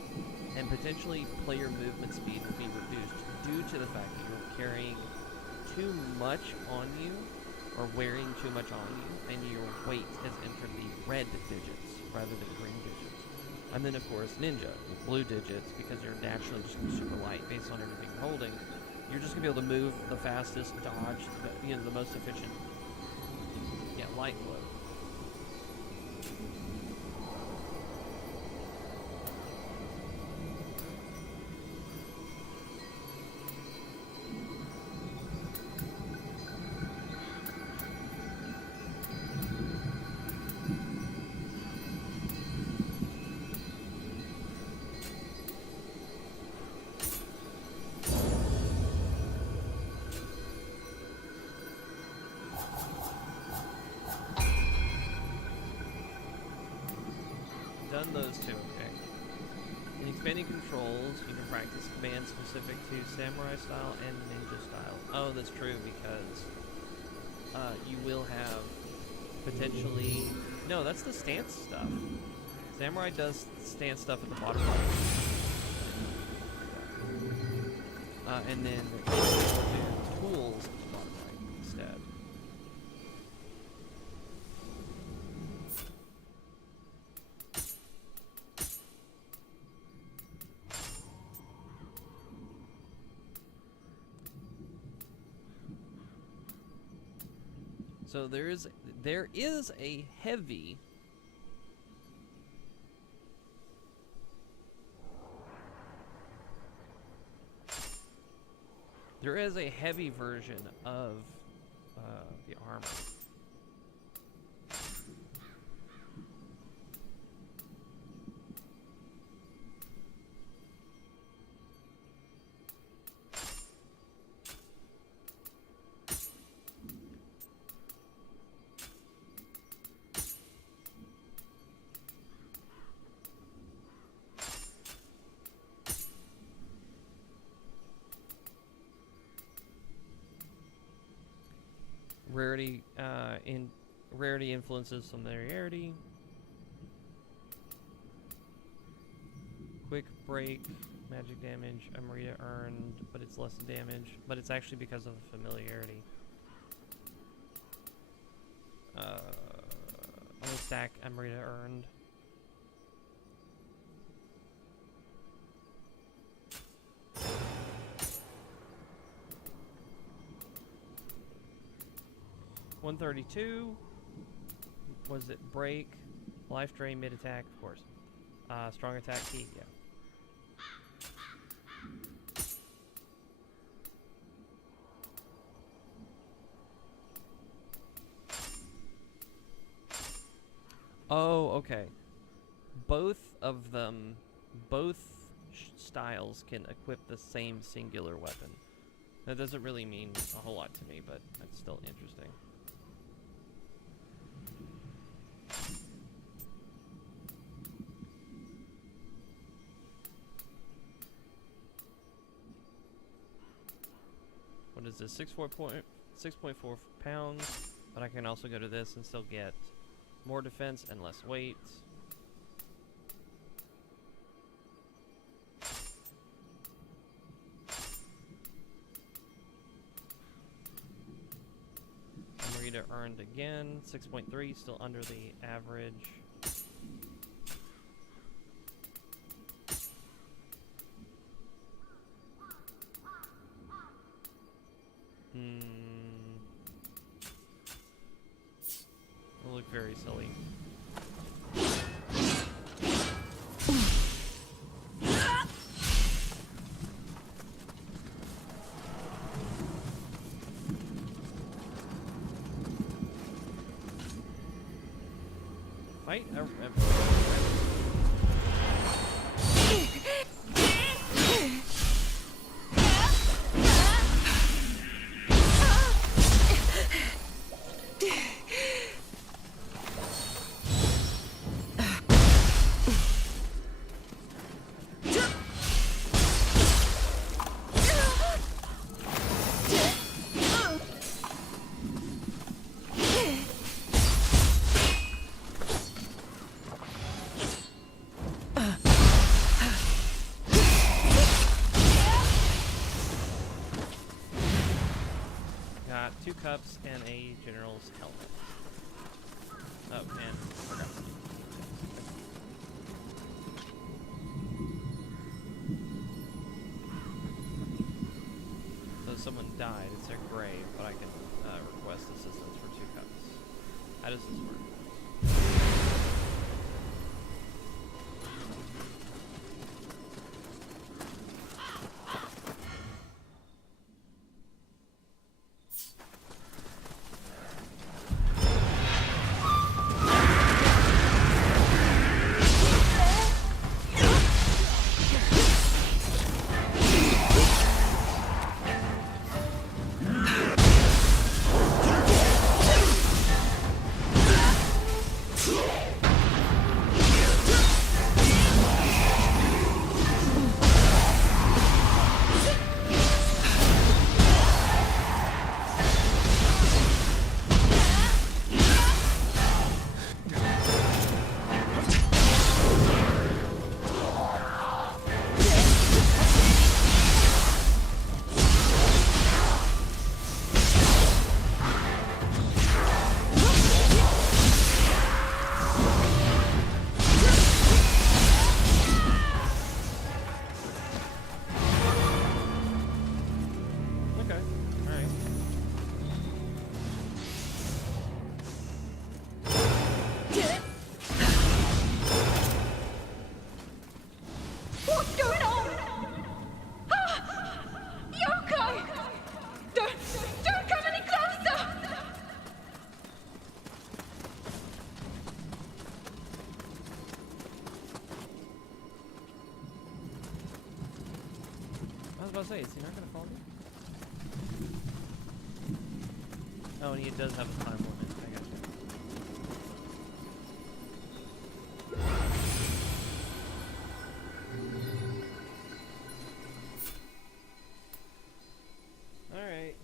and potentially player movement speed will be reduced due to the fact that you're carrying too much on you, or wearing too much on you, and your weight has entered the red digits rather than green digits. And then, of course, Ninja, with blue digits, because you're naturally just going to be super light based on everything you're holding. You're just going to be able to move the fastest, dodge, the most efficient. Yeah, light blow. done those two, okay. In expanding controls, you can practice commands specific to samurai style and ninja style. Oh, that's true, because you will have potentially... No, that's the stance stuff. Samurai does stance stuff at the bottom right. And then you do tools at the bottom right instead. So there is a heavy version of the armor. Rarity influences familiarity. Quick break, magic damage, Amarita earned, but it's less damage. But it's actually because of familiarity. Only stack Amarita earned. $132. Was it break? Life drain, mid attack, of course. Strong attack key, yeah. Oh, okay. Both of them, both styles can equip the same singular weapon. That doesn't really mean a whole lot to me, but that's still interesting. What is this? 6.4 pounds, but I can also go to this and still get more defense and less weight. Amarita earned again, 6.3, still under the average. It'll look very silly. Fight a got 2 cups and a general's helmet. Oh, and forgot. So someone died, it's their grave, but I can request assistance for 2 cups. How does this work? gonna say, is he not gonna follow me? Oh, and he does have a time limit. I got you. Alright.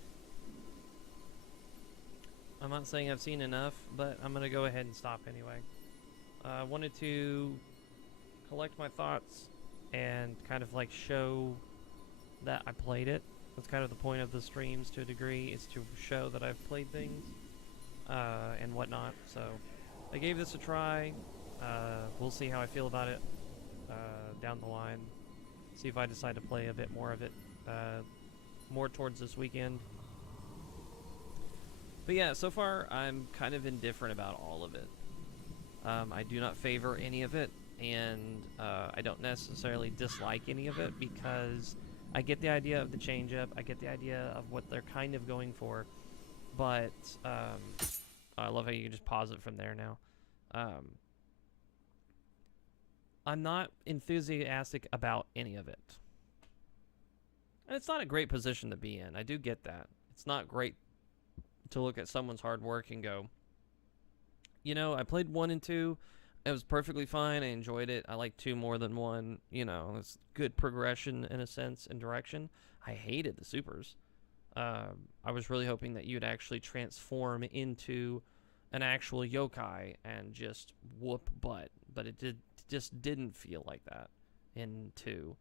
I'm not saying I've seen enough, but I'm gonna go ahead and stop anyway. I wanted to collect my thoughts and kind of like show that I played it. That's kind of the point of the streams to a degree, is to show that I've played things and whatnot. So I gave this a try. We'll see how I feel about it down the line. See if I decide to play a bit more of it more towards this weekend. But yeah, so far I'm kind of indifferent about all of it. I do not favor any of it, and I don't necessarily dislike any of it because I get the idea of the change-up, I get the idea of what they're kind of going for, but I love how you can just pause it from there now. I'm not enthusiastic about any of it. And it's not a great position to be in, I do get that. It's not great to look at someone's hard work and go, you know, I played 1 and 2, it was perfectly fine, I enjoyed it, I like 2 more than 1, you know, it's good progression in a sense and direction. I hated the supers. I was really hoping that you'd actually transform into an actual yokai and just whoop butt, but it just didn't feel like that in 2.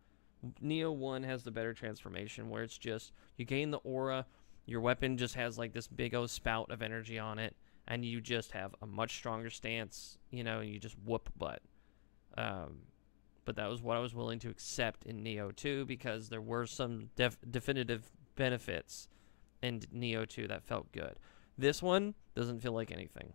Nioh 1 has the better transformation where it's just, you gain the aura, your weapon just has like this big old spout of energy on it, and you just have a much stronger stance, you know, and you just whoop butt. But that was what I was willing to accept in Nioh 2 because there were some definitive benefits in Nioh 2 that felt good. This one doesn't feel like anything.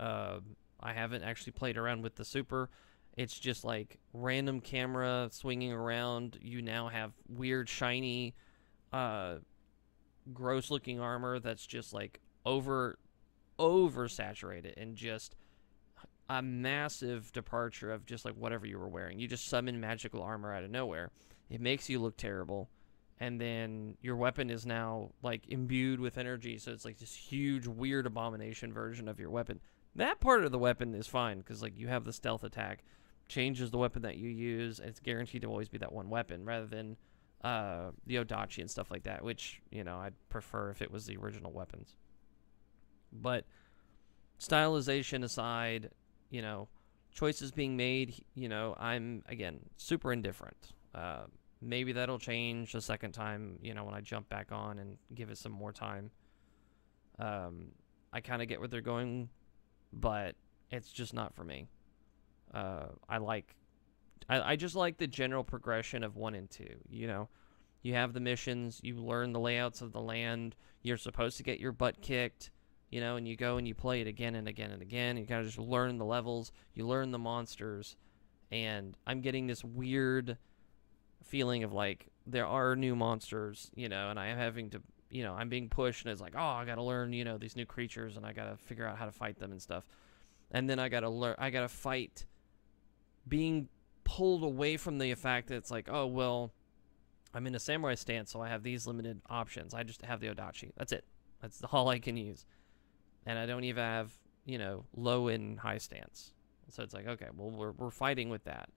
I haven't actually played around with the super. It's just like random camera swinging around. You now have weird, shiny, gross-looking armor that's just like oversaturated and just a massive departure of just like whatever you were wearing. You just summon magical armor out of nowhere. It makes you look terrible. And then your weapon is now like imbued with energy, so it's like this huge, weird abomination version of your weapon. That part of the weapon is fine because like you have the stealth attack, changes the weapon that you use, and it's guaranteed to always be that one weapon rather than the Odachi and stuff like that, which, you know, I'd prefer if it was the original weapons. But stylization aside, you know, choices being made, you know, I'm, again, super indifferent. Maybe that'll change a second time, you know, when I jump back on and give it some more time. I kind of get where they're going, but it's just not for me. I just like the general progression of 1 and 2, you know. You have the missions, you learn the layouts of the land, you're supposed to get your butt kicked, you know, and you go and you play it again and again and again. You kind of just learn the levels, you learn the monsters, and I'm getting this weird feeling of like there are new monsters, you know, and I am having to, you know, I'm being pushed and it's like, oh, I gotta learn, you know, these new creatures and I gotta figure out how to fight them and stuff. And then I gotta fight being pulled away from the fact that it's like, oh, well, I'm in a samurai stance, so I have these limited options. I just have the Odachi. That's it. That's all I can use. And I don't even have, you know, low and high stance. So it's like, okay, well, we're fighting with that.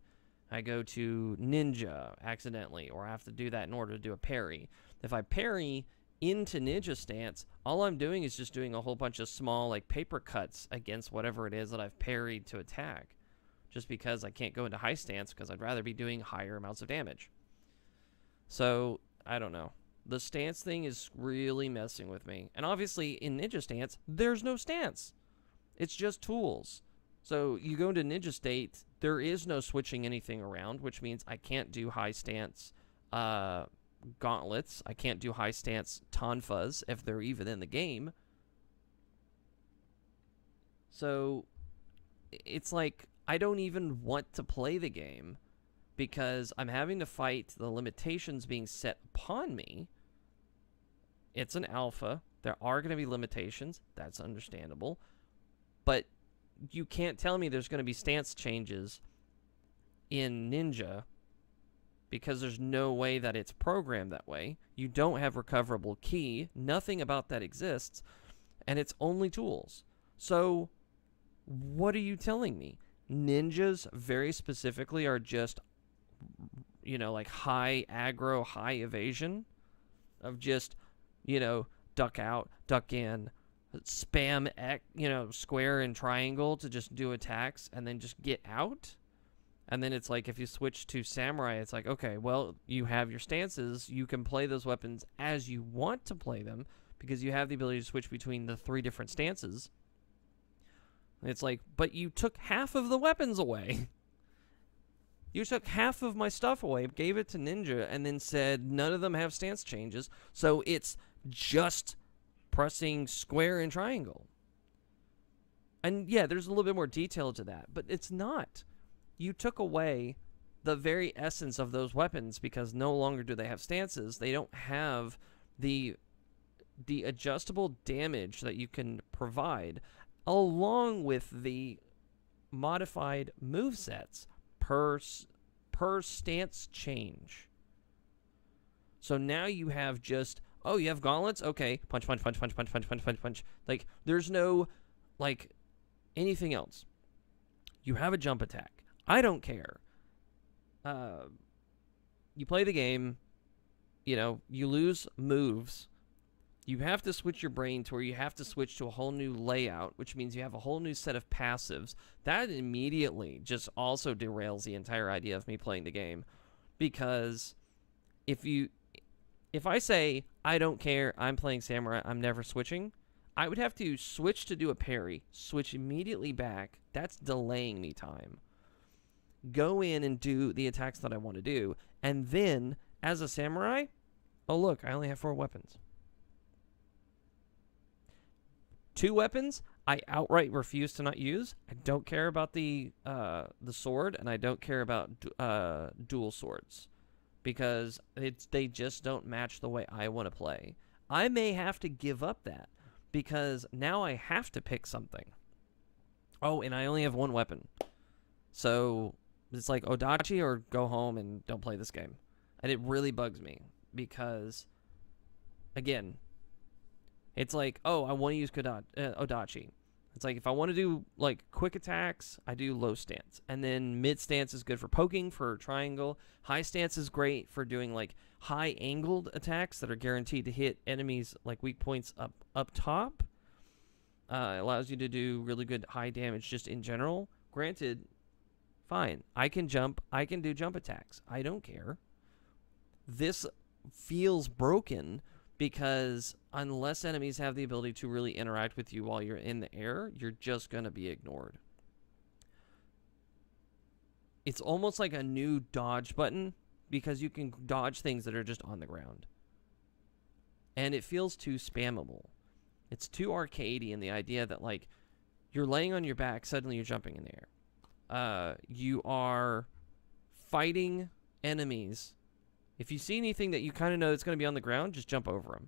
I go to ninja accidentally, or I have to do that in order to do a parry. If I parry into ninja stance, all I'm doing is just doing a whole bunch of small, like, paper cuts against whatever it is that I've parried to attack. Just because I can't go into high stance, because I'd rather be doing higher amounts of damage. So, I don't know. The stance thing is really messing with me. And obviously, in ninja stance, there's no stance. It's just tools. So, you go into ninja state, there is no switching anything around, which means I can't do high stance gauntlets. I can't do high stance tonfas if they're even in the game. So, it's like, I don't even want to play the game because I'm having to fight the limitations being set upon me. It's an alpha. There are going to be limitations. That's understandable. But you can't tell me there's going to be stance changes in Ninja because there's no way that it's programmed that way. You don't have recoverable key. Nothing about that exists, and it's only tools. So what are you telling me? Ninjas very specifically are just, you know, like high aggro, high evasion of just, you know, duck out, duck in, spam X, you know, square and triangle to just do attacks and then just get out. And then it's like, if you switch to samurai, it's like, okay, well, you have your stances. You can play those weapons as you want to play them because you have the ability to switch between the 3 different stances. It's like, but you took half of the weapons away. You took half of my stuff away, gave it to Ninja, and then said none of them have stance changes, so it's just pressing square and triangle. And yeah, there's a little bit more detail to that, but it's not. You took away the very essence of those weapons because no longer do they have stances. They don't have the adjustable damage that you can provide, along with the modified movesets per stance change. So now you have just, oh, you have gauntlets? Okay, punch, punch, punch, punch, punch, punch, punch, punch, punch. Like, there's no, like, anything else. You have a jump attack. I don't care. You play the game, you know, you lose moves. You have to switch your brain to where you have to switch to a whole new layout, which means you have a whole new set of passives. That immediately just also derails the entire idea of me playing the game. Because if I say, I don't care, I'm playing samurai, I'm never switching, I would have to switch to do a parry, switch immediately back. That's delaying me time. Go in and do the attacks that I want to do. And then, as a samurai, oh look, I only have 4 weapons. 2 weapons, I outright refuse to not use. I don't care about the sword, and I don't care about dual swords. Because they just don't match the way I want to play. I may have to give up that, because now I have to pick something. Oh, and I only have 1 weapon. So it's like Odachi or go home and don't play this game. And it really bugs me because, again, it's like, oh, I want to use Odachi. It's like if I want to do like quick attacks, I do low stance. And then mid stance is good for poking, for triangle. High stance is great for doing like high angled attacks that are guaranteed to hit enemies like weak points up top. It allows you to do really good high damage just in general. Granted, fine. I can jump. I can do jump attacks. I don't care. This feels broken because unless enemies have the ability to really interact with you while you're in the air, you're just going to be ignored. It's almost like a new dodge button because you can dodge things that are just on the ground. And it feels too spammable. It's too arcadey in the idea that, like, you're laying on your back, suddenly you're jumping in the air. You are fighting enemies. If you see anything that you kind of know it's going to be on the ground, just jump over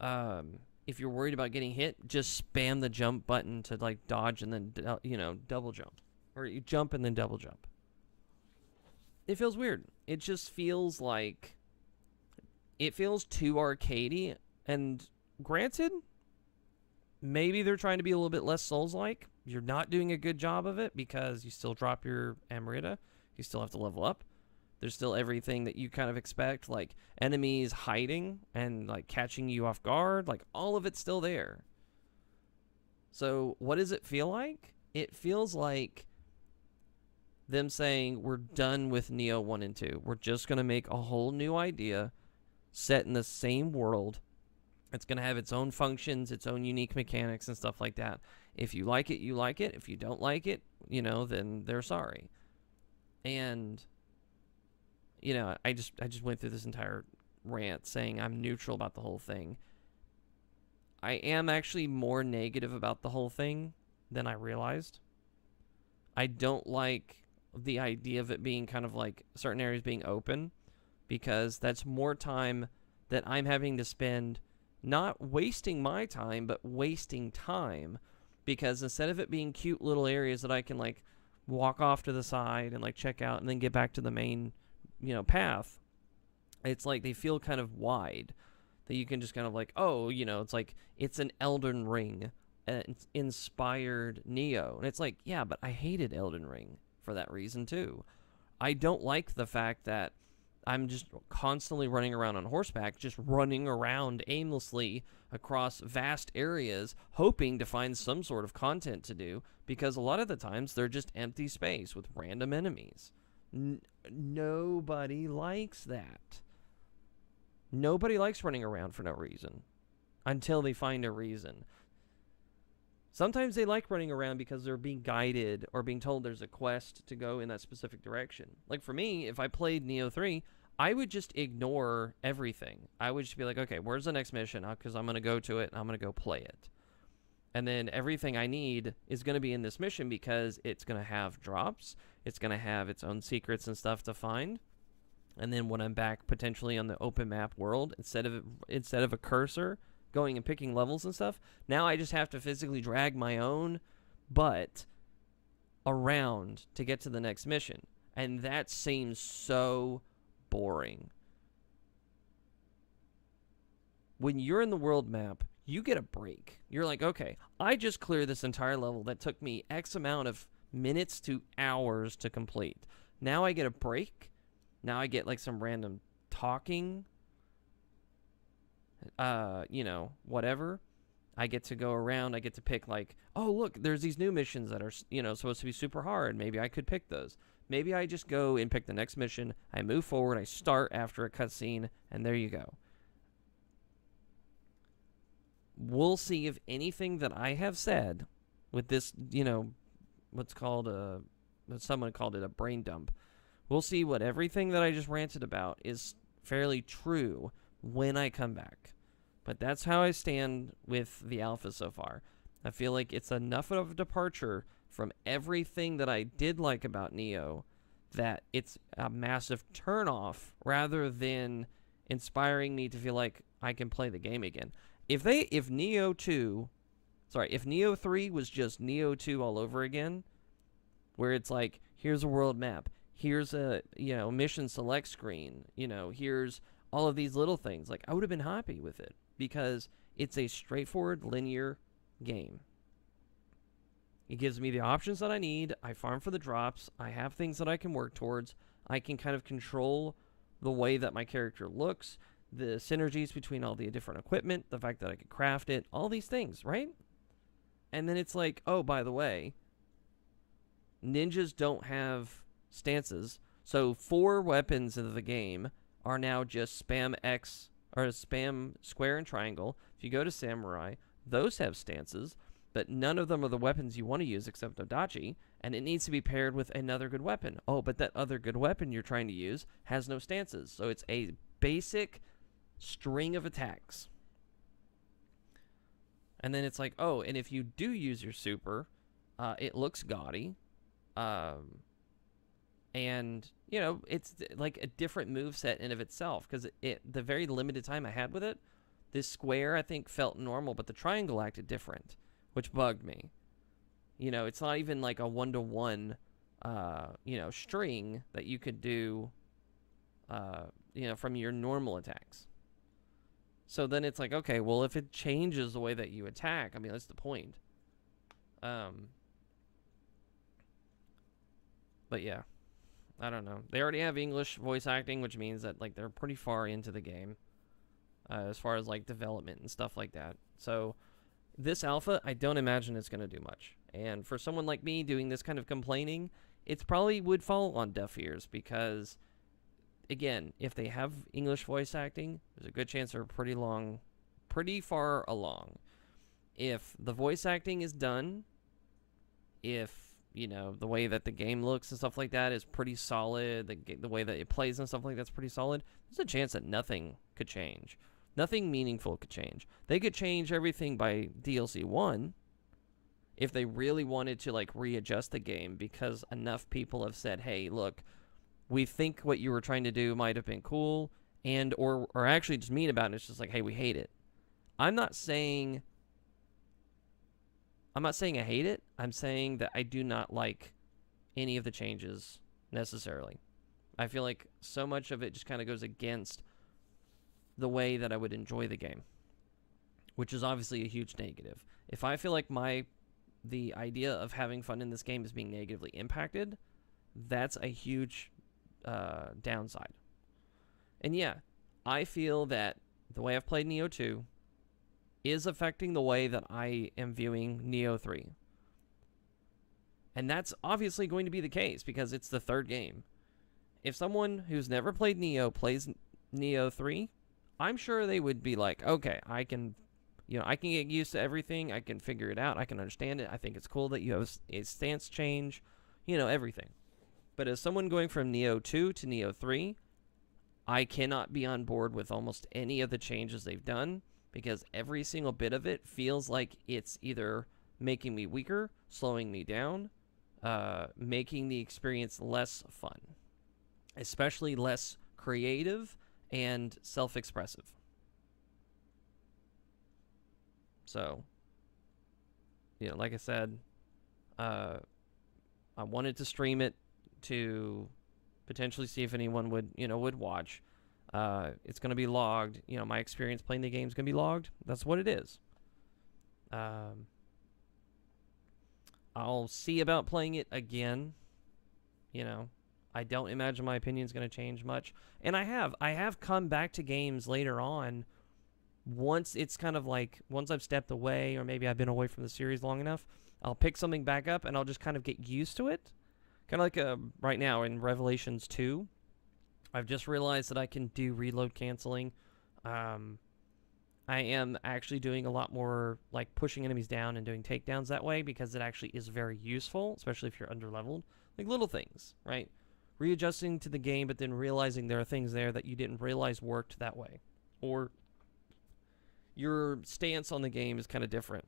them. If you're worried about getting hit, just spam the jump button to, like, dodge and then, double jump. Or you jump and then double jump. It feels weird. It just feels like... It feels too arcadey. And granted, maybe they're trying to be a little bit less Souls-like. You're not doing a good job of it because you still drop your Amrita. You still have to level up. There's still everything that you kind of expect, like enemies hiding and like catching you off guard. Like all of it's still there. So what does it feel like? It feels like them saying we're done with Nioh 1 and 2. We're just going to make a whole new idea set in the same world. It's going to have its own functions, its own unique mechanics and stuff like that. If you like it, you like it. If you don't like it, then they're sorry. And, I just went through this entire rant saying I'm neutral about the whole thing. I am actually more negative about the whole thing than I realized. I don't like the idea of it being kind of like certain areas being open, because that's more time that I'm having to spend not wasting my time, but wasting time, because instead of it being cute little areas that I can like walk off to the side and like check out and then get back to the main, path. It's like they feel kind of wide that you can just kind of like, oh, it's like it's an Elden Ring inspired Nioh. And it's like, yeah, but I hated Elden Ring for that reason too. I don't like the fact that I'm just constantly running around on horseback, just running around aimlessly across vast areas, hoping to find some sort of content to do, because a lot of the times they're just empty space with random enemies. Nobody likes that. Nobody likes running around for no reason until they find a reason. Sometimes they like running around because they're being guided or being told there's a quest to go in that specific direction. Like for me, if I played Nioh 3, I would just ignore everything. I would just be like, okay, where's the next mission? Because I'm going to go to it and I'm going to go play it. And then everything I need is going to be in this mission because it's going to have drops. It's going to have its own secrets and stuff to find. And then when I'm back potentially on the open map world, instead of a cursor going and picking levels and stuff, now I just have to physically drag my own butt around to get to the next mission. And that seems so boring. When you're in the world map, you get a break. You're like, okay, I just cleared this entire level that took me X amount of minutes to hours to complete. Now I get a break. Now I get like some random talking. Whatever. I get to go around. I get to pick like, oh, look, there's these new missions that are, supposed to be super hard. Maybe I could pick those. Maybe I just go and pick the next mission. I move forward. I start after a cutscene, and there you go. We'll see if anything that I have said with this, what's called someone called it a brain dump. We'll see what everything that I just ranted about is fairly true when I come back. But that's how I stand with the alpha so far. I feel like it's enough of a departure from everything that I did like about Nioh that it's a massive turnoff rather than inspiring me to feel like I can play the game again. If Nioh 3 was just Nioh 2 all over again, where it's like, here's a world map, here's a, mission select screen, here's all of these little things, like, I would have been happy with it, because it's a straightforward, linear game. It gives me the options that I need, I farm for the drops, I have things that I can work towards, I can kind of control the way that my character looks, the synergies between all the different equipment, the fact that I could craft it, all these things, right? And then it's like, oh, by the way, ninjas don't have stances, so 4 weapons in the game are now just spam X, or spam square and triangle. If you go to samurai, those have stances, but none of them are the weapons you want to use except Odachi, and it needs to be paired with another good weapon. Oh, but that other good weapon you're trying to use has no stances, so it's a basic string of attacks. And then it's like, oh, and if you do use your super, it looks gaudy. And, it's like a different moveset in of itself, because the very limited time I had with it, this square, I think, felt normal, but the triangle acted different, which bugged me. It's not even like a 1-to-1, string that you could do, from your normal attacks. So then it's like, okay, well, if it changes the way that you attack, I mean, that's the point. But yeah, I don't know. They already have English voice acting, which means that, like, they're pretty far into the game as far as, like, development and stuff like that. So this alpha, I don't imagine it's going to do much. And for someone like me doing this kind of complaining, it probably would fall on deaf ears because, again, if they have English voice acting, there's a good chance they're pretty far along. If the voice acting is done, if, the way that the game looks and stuff like that is pretty solid, the way that it plays and stuff like that's pretty solid, there's a chance that nothing could change. Nothing meaningful could change. They could change everything by DLC 1 if they really wanted to, like, readjust the game because enough people have said, hey, look, we think what you were trying to do might have been cool, and or actually just mean about it. It's just like, hey, we hate it. I'm not saying I hate it. I'm saying that I do not like any of the changes necessarily. I feel like so much of it just kind of goes against the way that I would enjoy the game, which is obviously a huge negative. If I feel like the idea of having fun in this game is being negatively impacted, that's a huge downside. And yeah, I feel that the way I've played Nioh 2 is affecting the way that I am viewing Nioh 3. And that's obviously going to be the case because it's the third game. If someone who's never played Nioh plays Nioh 3, I'm sure they would be like, okay, I can get used to everything. I can figure it out. I can understand it. I think it's cool that you have a stance change, everything. But as someone going from Nioh 2 to Nioh 3, I cannot be on board with almost any of the changes they've done because every single bit of it feels like it's either making me weaker, slowing me down, making the experience less fun, especially less creative and self-expressive. So, like I said, I wanted to stream it to potentially see if anyone would watch. It's going to be logged. My experience playing the game is going to be logged. That's what it is. I'll see about playing it again. I don't imagine my opinion is going to change much. And I have come back to games later on once it's kind of like, once I've stepped away or maybe I've been away from the series long enough, I'll pick something back up and I'll just kind of get used to it. Kind of like right now in Revelations 2, I've just realized that I can do reload canceling. I am actually doing a lot more like pushing enemies down and doing takedowns that way because it actually is very useful, especially if you're underleveled. Like little things, right? Readjusting to the game, but then realizing there are things there that you didn't realize worked that way. Or your stance on the game is kind of different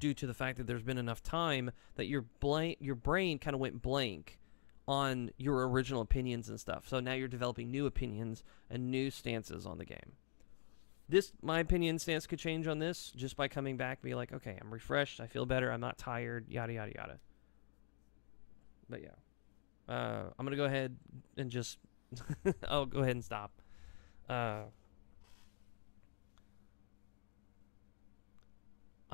due to the fact that there's been enough time that your brain kind of went blank on your original opinions and stuff. So now you're developing new opinions and new stances on the game. My opinion stance could change on this just by coming back and be like, okay, I'm refreshed, I feel better, I'm not tired, yada, yada, yada. But yeah. I'm going to go ahead and just... I'll go ahead and stop.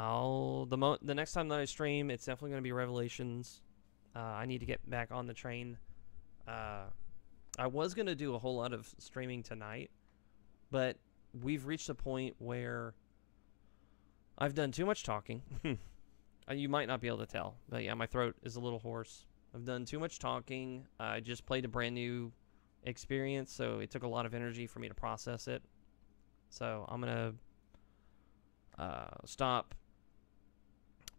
The next time that I stream, it's definitely going to be Revelations. I need to get back on the train. I was going to do a whole lot of streaming tonight, but we've reached a point where I've done too much talking. You might not be able to tell, but yeah, my throat is a little hoarse. I've done too much talking. I just played a brand new experience, so it took a lot of energy for me to process it. So I'm going to stop,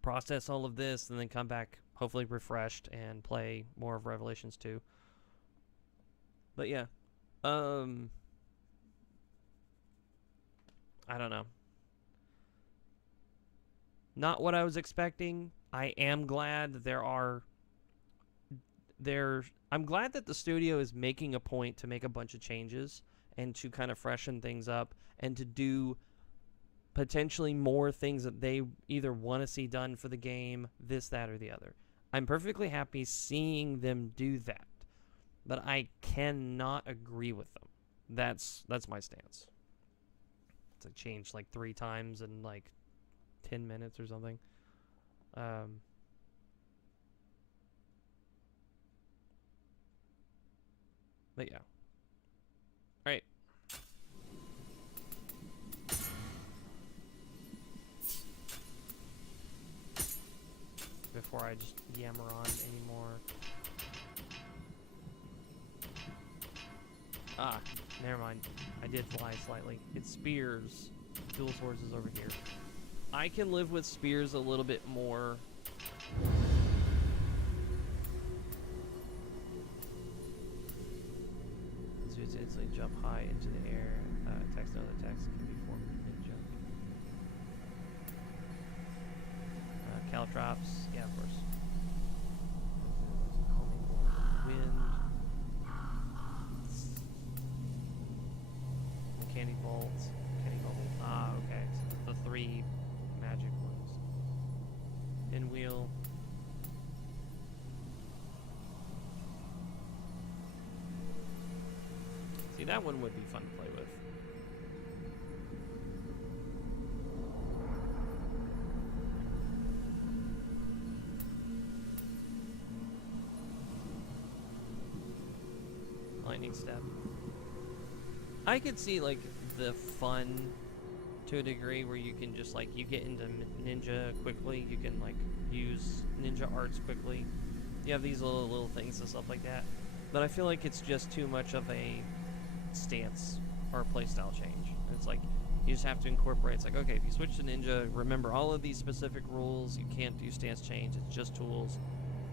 process all of this, and then come back hopefully refreshed and play more of Revelations 2. But yeah. I don't know. Not what I was expecting. I am glad that I'm glad that the studio is making a point to make a bunch of changes and to kind of freshen things up and to do potentially more things that they either want to see done for the game, this, that, or the other. I'm perfectly happy seeing them do that, but I cannot agree with them. That's my stance. It's like changed like 3 times in like 10 minutes or something. But yeah. Alright. Before I just yammer on anymore. Ah, never mind. I did fly slightly. It's spears. Dual swords is over here. I can live with spears a little bit more. Zoos instantly jump high into the air. Text and other text can be formed in jump. Caltrops, yeah, of course. Wind. Uncanny Bolt. Uncanny Bolt. Ah, okay. So the 3 magic ones. Pinwheel. See, that one would be fun to play with. Lightning step. I could see like the fun to a degree where you can just like you get into ninja quickly. You can like use ninja arts quickly. You have these little things and stuff like that. But I feel like it's just too much of a stance or playstyle change. And it's like you just have to incorporate. It's like, okay, if you switch to ninja, remember all of these specific rules. You can't do stance change. It's just tools.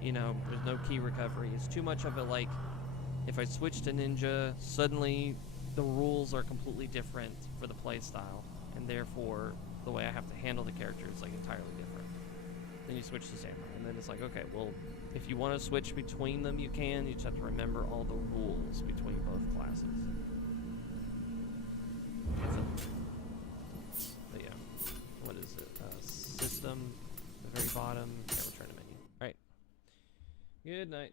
You know, there's no key recovery. It's too much of a like. If I switch to ninja, suddenly the rules are completely different for the playstyle, and therefore the way I have to handle the character is like entirely different. Then you switch to samurai, and then it's like, okay, well, if you want to switch between them, you can. You just have to remember all the rules between both classes. But yeah, what is it? System, the very bottom. Yeah, return to menu. All right. Good night.